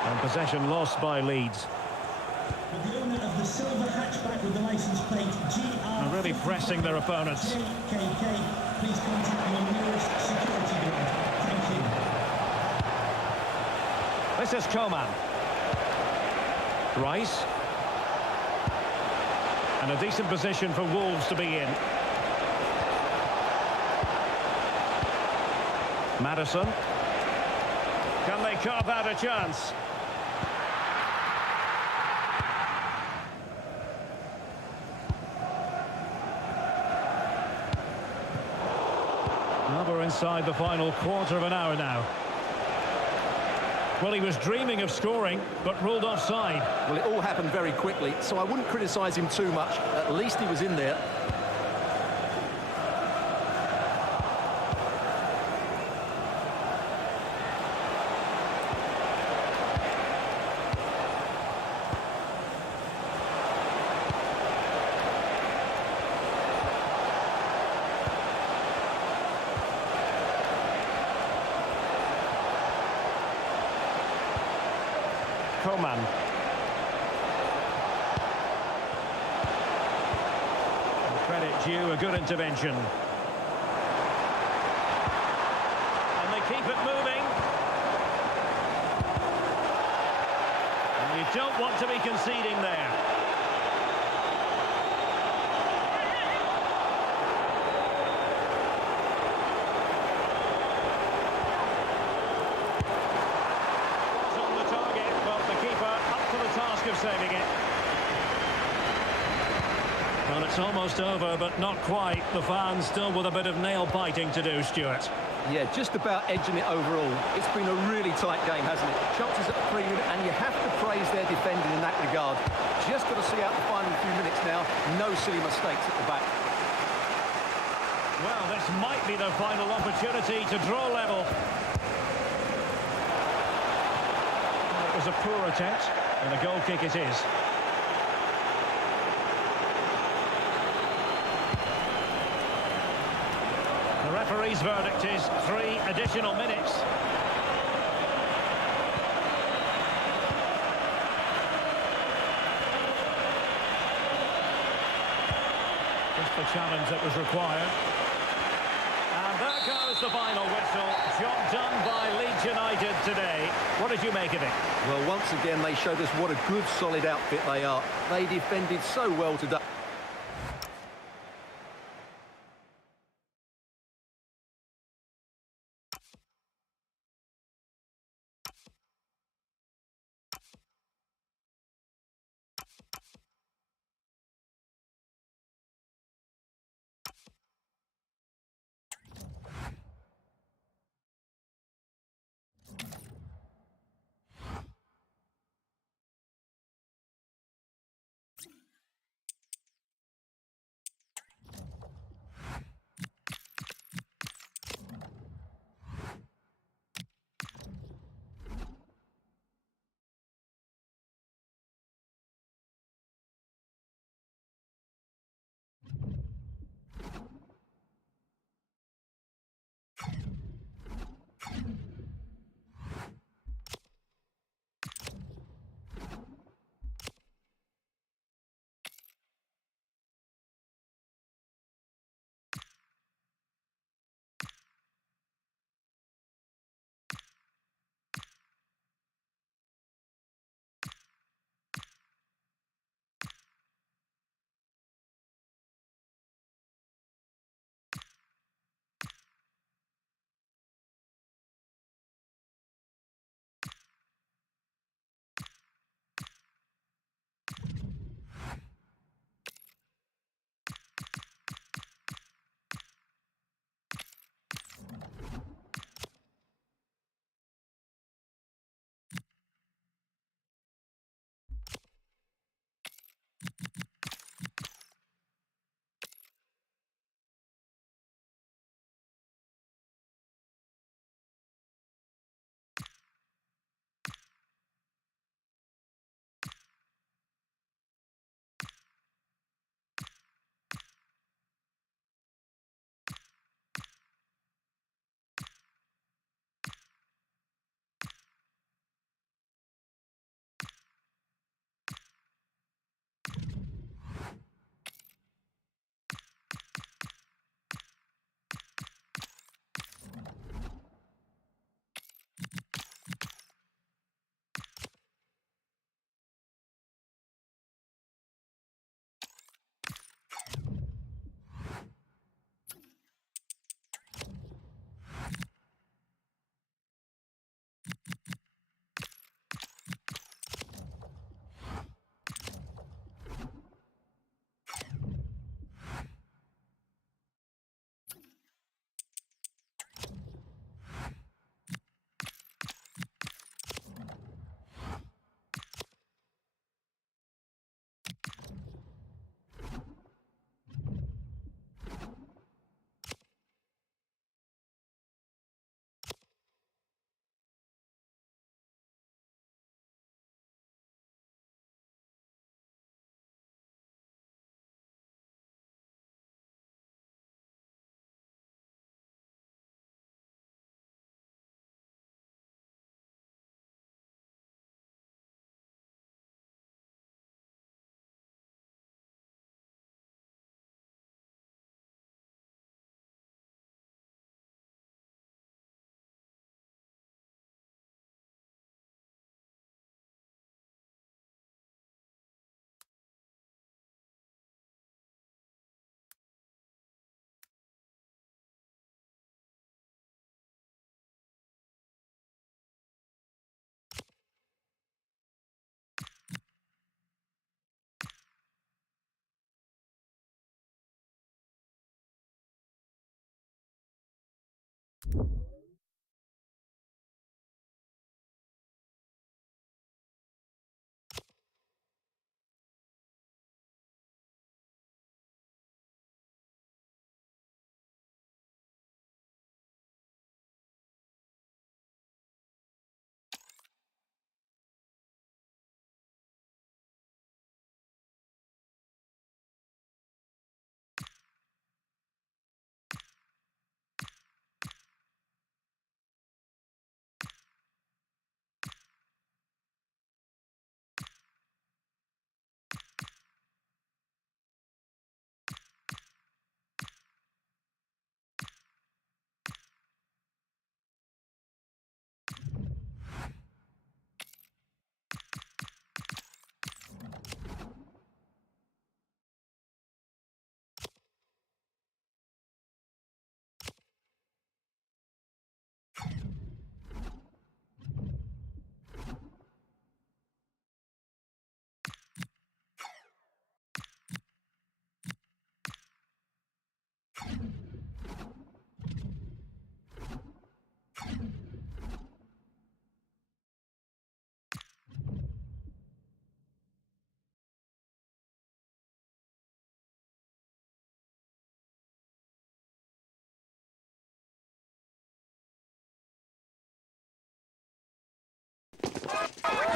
And possession lost by Leeds. But the owner of the silver hatchback with the license plate GR... And really pressing their opponents. JKK, please contact your nearest security guard. Thank you. This is Coman. Rice. And a decent position for Wolves to be in. Madison. Can they carve out a chance? Well, we're inside the final quarter of an hour now. Well, he was dreaming of scoring, but ruled offside. Well, it all happened very quickly, so I wouldn't criticise him too much. At least he was in there. Coman. Credit due, a good intervention. And they keep it moving. And you don't want to be conceding there. Of saving it. Well, it's almost over, but not quite. The fans still with a bit of nail-biting to do, Stuart. Yeah, just about edging it overall. It's been a really tight game, hasn't it? Chances at a premium, and you have to praise their defending in that regard. Just got to see out the final few minutes now. No silly mistakes at the back. Well, this might be the final opportunity to draw level. It was a poor attempt, and a goal kick it is. The referee's verdict is 3 additional minutes. Just the challenge that was required. And there goes the final whistle. Job done by Leeds United today. What did you make of it? Well, once again, they showed us what a good, solid outfit they are. They defended so well today.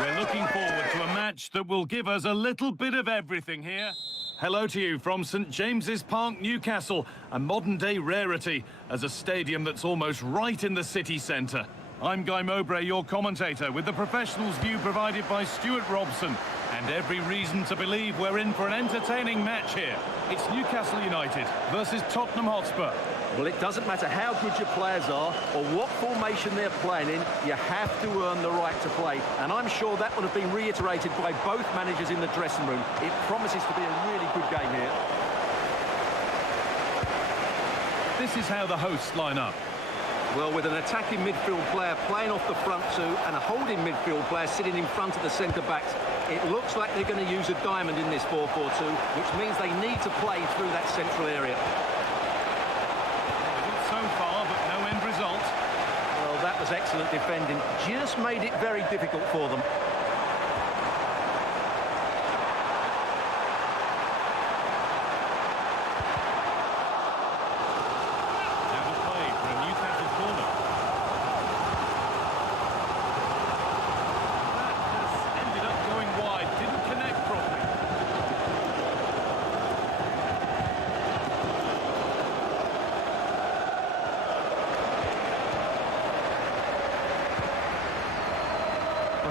We're looking forward to a match that will give us a little bit of everything here. Hello to you from St James's Park, Newcastle, a modern-day rarity as a stadium that's almost right in the city centre. I'm Guy Mowbray, your commentator, with the professionals' view provided by Stuart Robson. And every reason to believe we're in for an entertaining match here. It's Newcastle United versus Tottenham Hotspur. Well, it doesn't matter how good your players are or what formation they're playing in, you have to earn the right to play. And I'm sure that would have been reiterated by both managers in the dressing room. It promises to be a really good game here. This is how the hosts line up. Well, with an attacking midfield player playing off the front two and a holding midfield player sitting in front of the centre-backs, it looks like they're going to use a diamond in this 4-4-2, which means they need to play through that central area. So far, but no end result. Well, that was excellent defending. Just made it very difficult for them.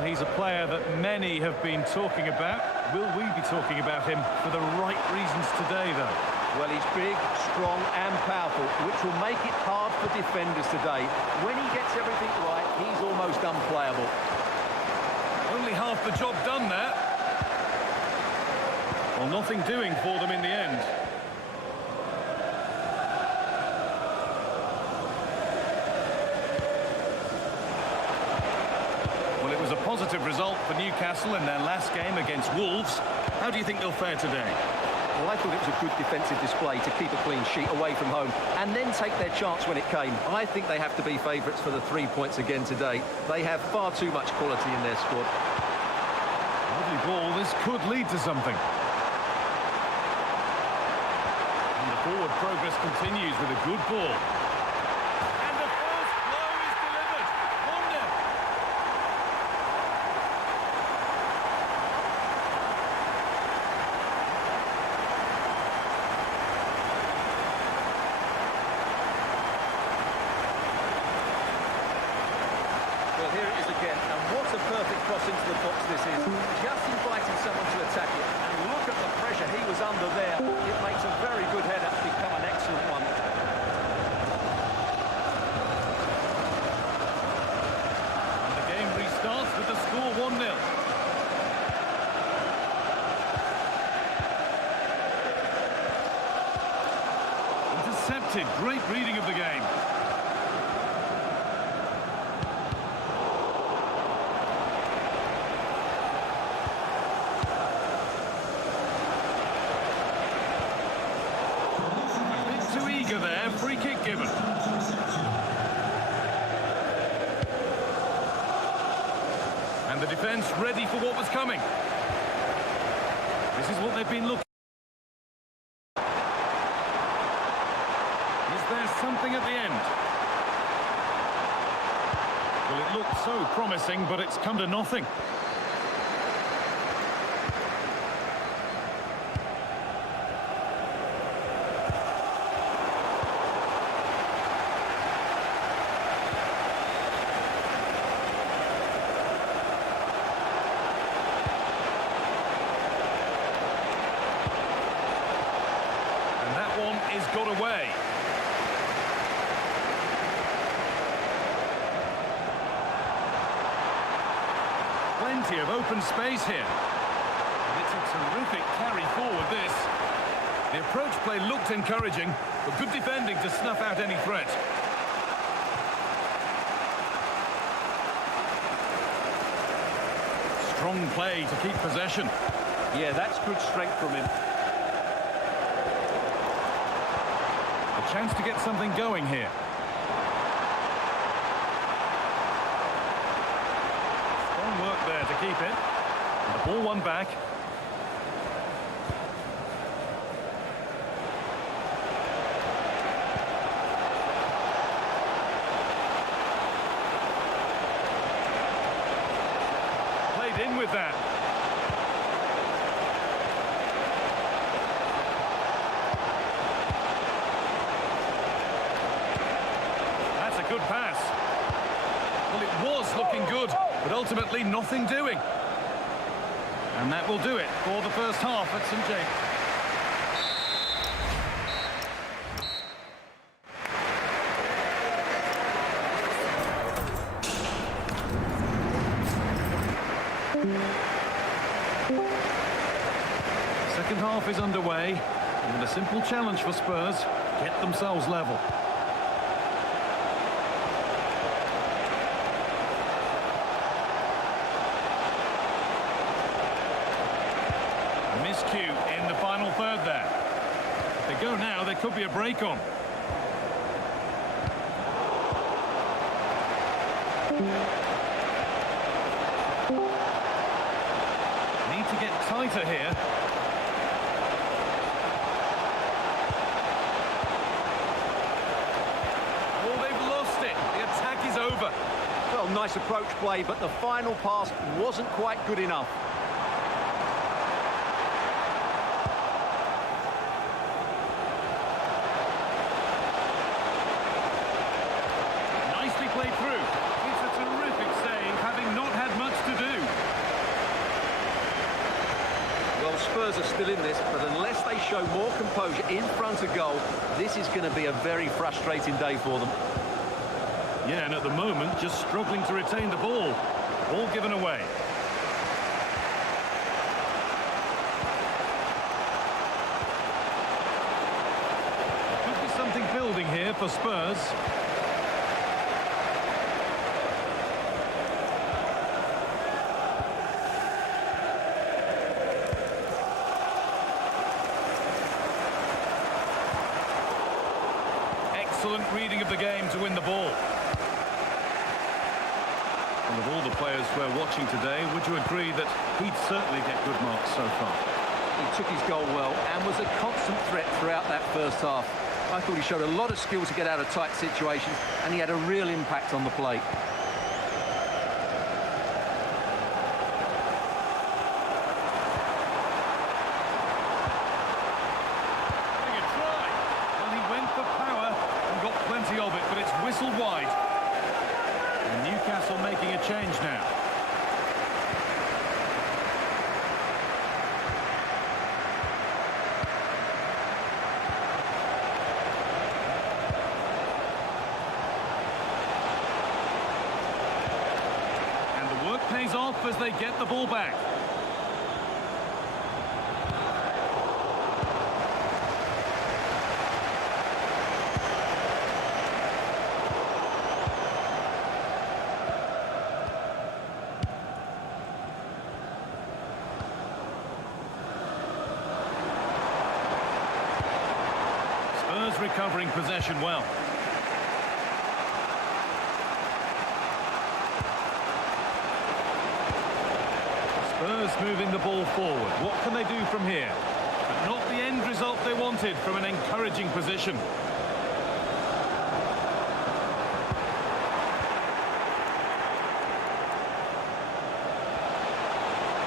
He's a player that many have been talking about. Will we be talking about him for the right reasons today, though? Well, he's big, strong and powerful, which will make it hard for defenders today. When he gets everything right, he's almost unplayable. Only half the job done there. Well, nothing doing for them in the end. Positive result for Newcastle in their last game against Wolves. How do you think they'll fare today? Well, I thought it was a good defensive display to keep a clean sheet away from home and then take their chance when it came. I think they have to be favourites for the 3 points again today. They have far too much quality in their squad. Lovely ball. This could lead to something. And the forward progress continues with a good ball. Here it is again, and what a perfect cross into the box this is. Just inviting someone to attack it, and look at the pressure he was under there. It makes a very good header become an excellent one. And the game restarts with the score 1-0. Intercepted, great reading of the game. There, free kick given. And the defence ready for what was coming. This is what they've been looking. Is there something at the end? Well, it looked so promising, but it's come to nothing. Is got away. Plenty of open space here. And it's a terrific carry forward, this. The approach play looked encouraging, but good defending to snuff out any threat. Strong play to keep possession. Yeah, that's good strength from him. Chance to get something going here. Strong work there to keep it. And the ball won back. Played in with that. That's a good pass. Well, it was looking good, but ultimately nothing doing. And that will do it for the first half at St James. Second half is underway, and a simple challenge for Spurs: get themselves level. Miscue in the final third there. If they go now, there could be a break on. Need to get tighter here. Oh, they've lost it. The attack is over. Well, nice approach play, but the final pass wasn't quite good enough. Played through. It's a terrific save, having not had much to do. Well, Spurs are still in this, but unless they show more composure in front of goal, this is going to be a very frustrating day for them. Yeah, and at the moment, just struggling to retain the ball. All given away. Could be something building here for Spurs. Excellent reading of the game to win the ball. And of all the players we're watching today, would you agree that he'd certainly get good marks so far? He took his goal well and was a constant threat throughout that first half. I thought he showed a lot of skill to get out of tight situations, and he had a real impact on the plate. Of it, but it's whistled wide. And Newcastle making a change now. And the work pays off as they get the ball back. Recovering possession well. Spurs moving the ball forward. What can they do from here? But not the end result they wanted from an encouraging position.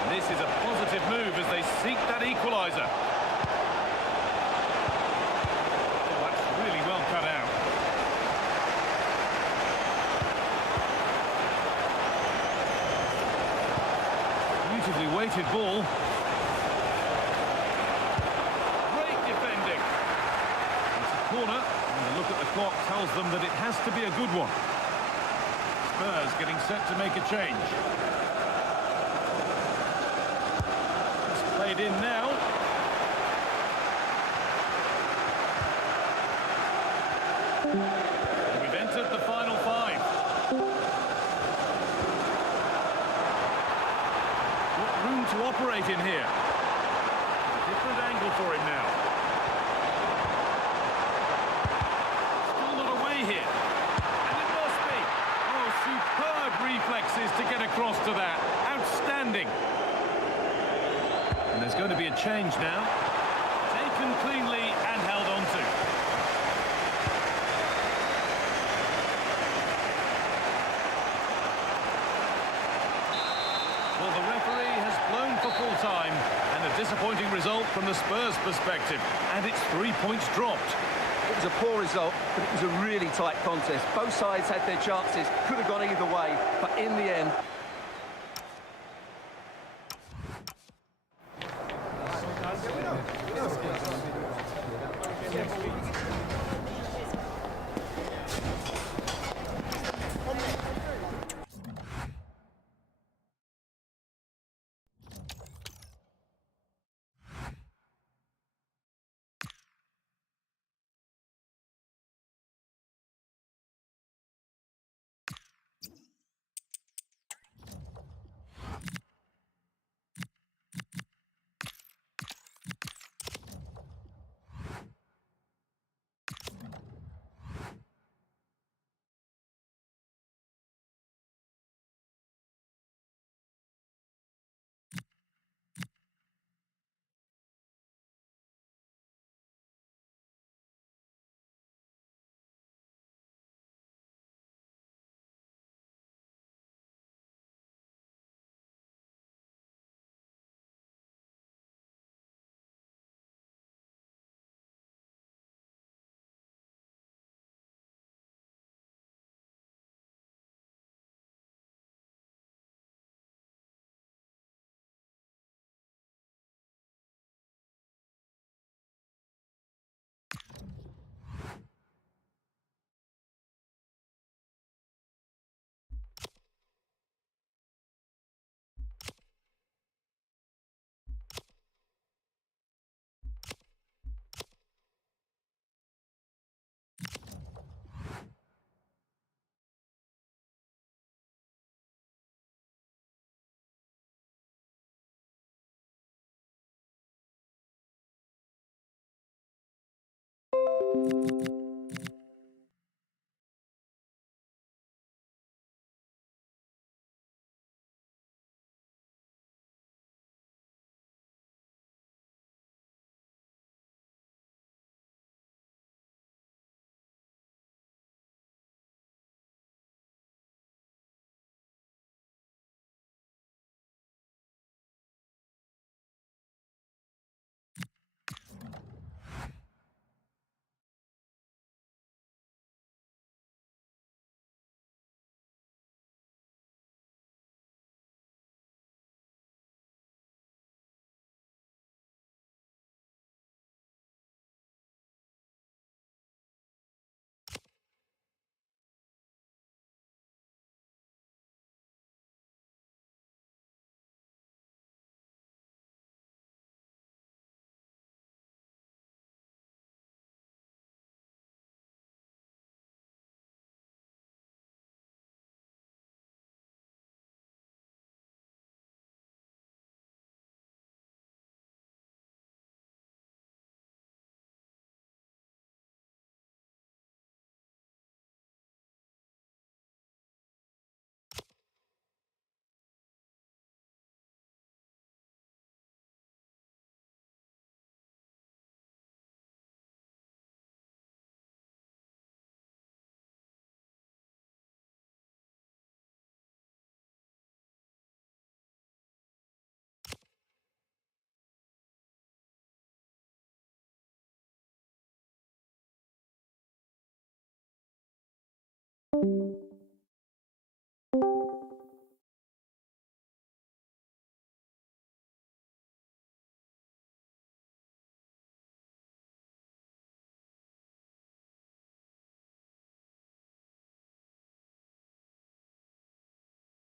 This is a positive move as they seek that equaliser. Weighted ball. Great defending. It's a corner, and the look at the clock tells them that it has to be a good one. Spurs getting set to make a change. It's played in now. And we've entered the final five. Room to operate in here. A different angle for him now. Still not away here. And it must be. Oh, superb reflexes to get across to that. Outstanding. And there's going to be a change now. Taken cleanly and held on to. Well, the referee disappointing result from the Spurs' perspective, and it's 3 points dropped. It was a poor result, but it was a really tight contest. Both sides had their chances, could have gone either way, but in the end...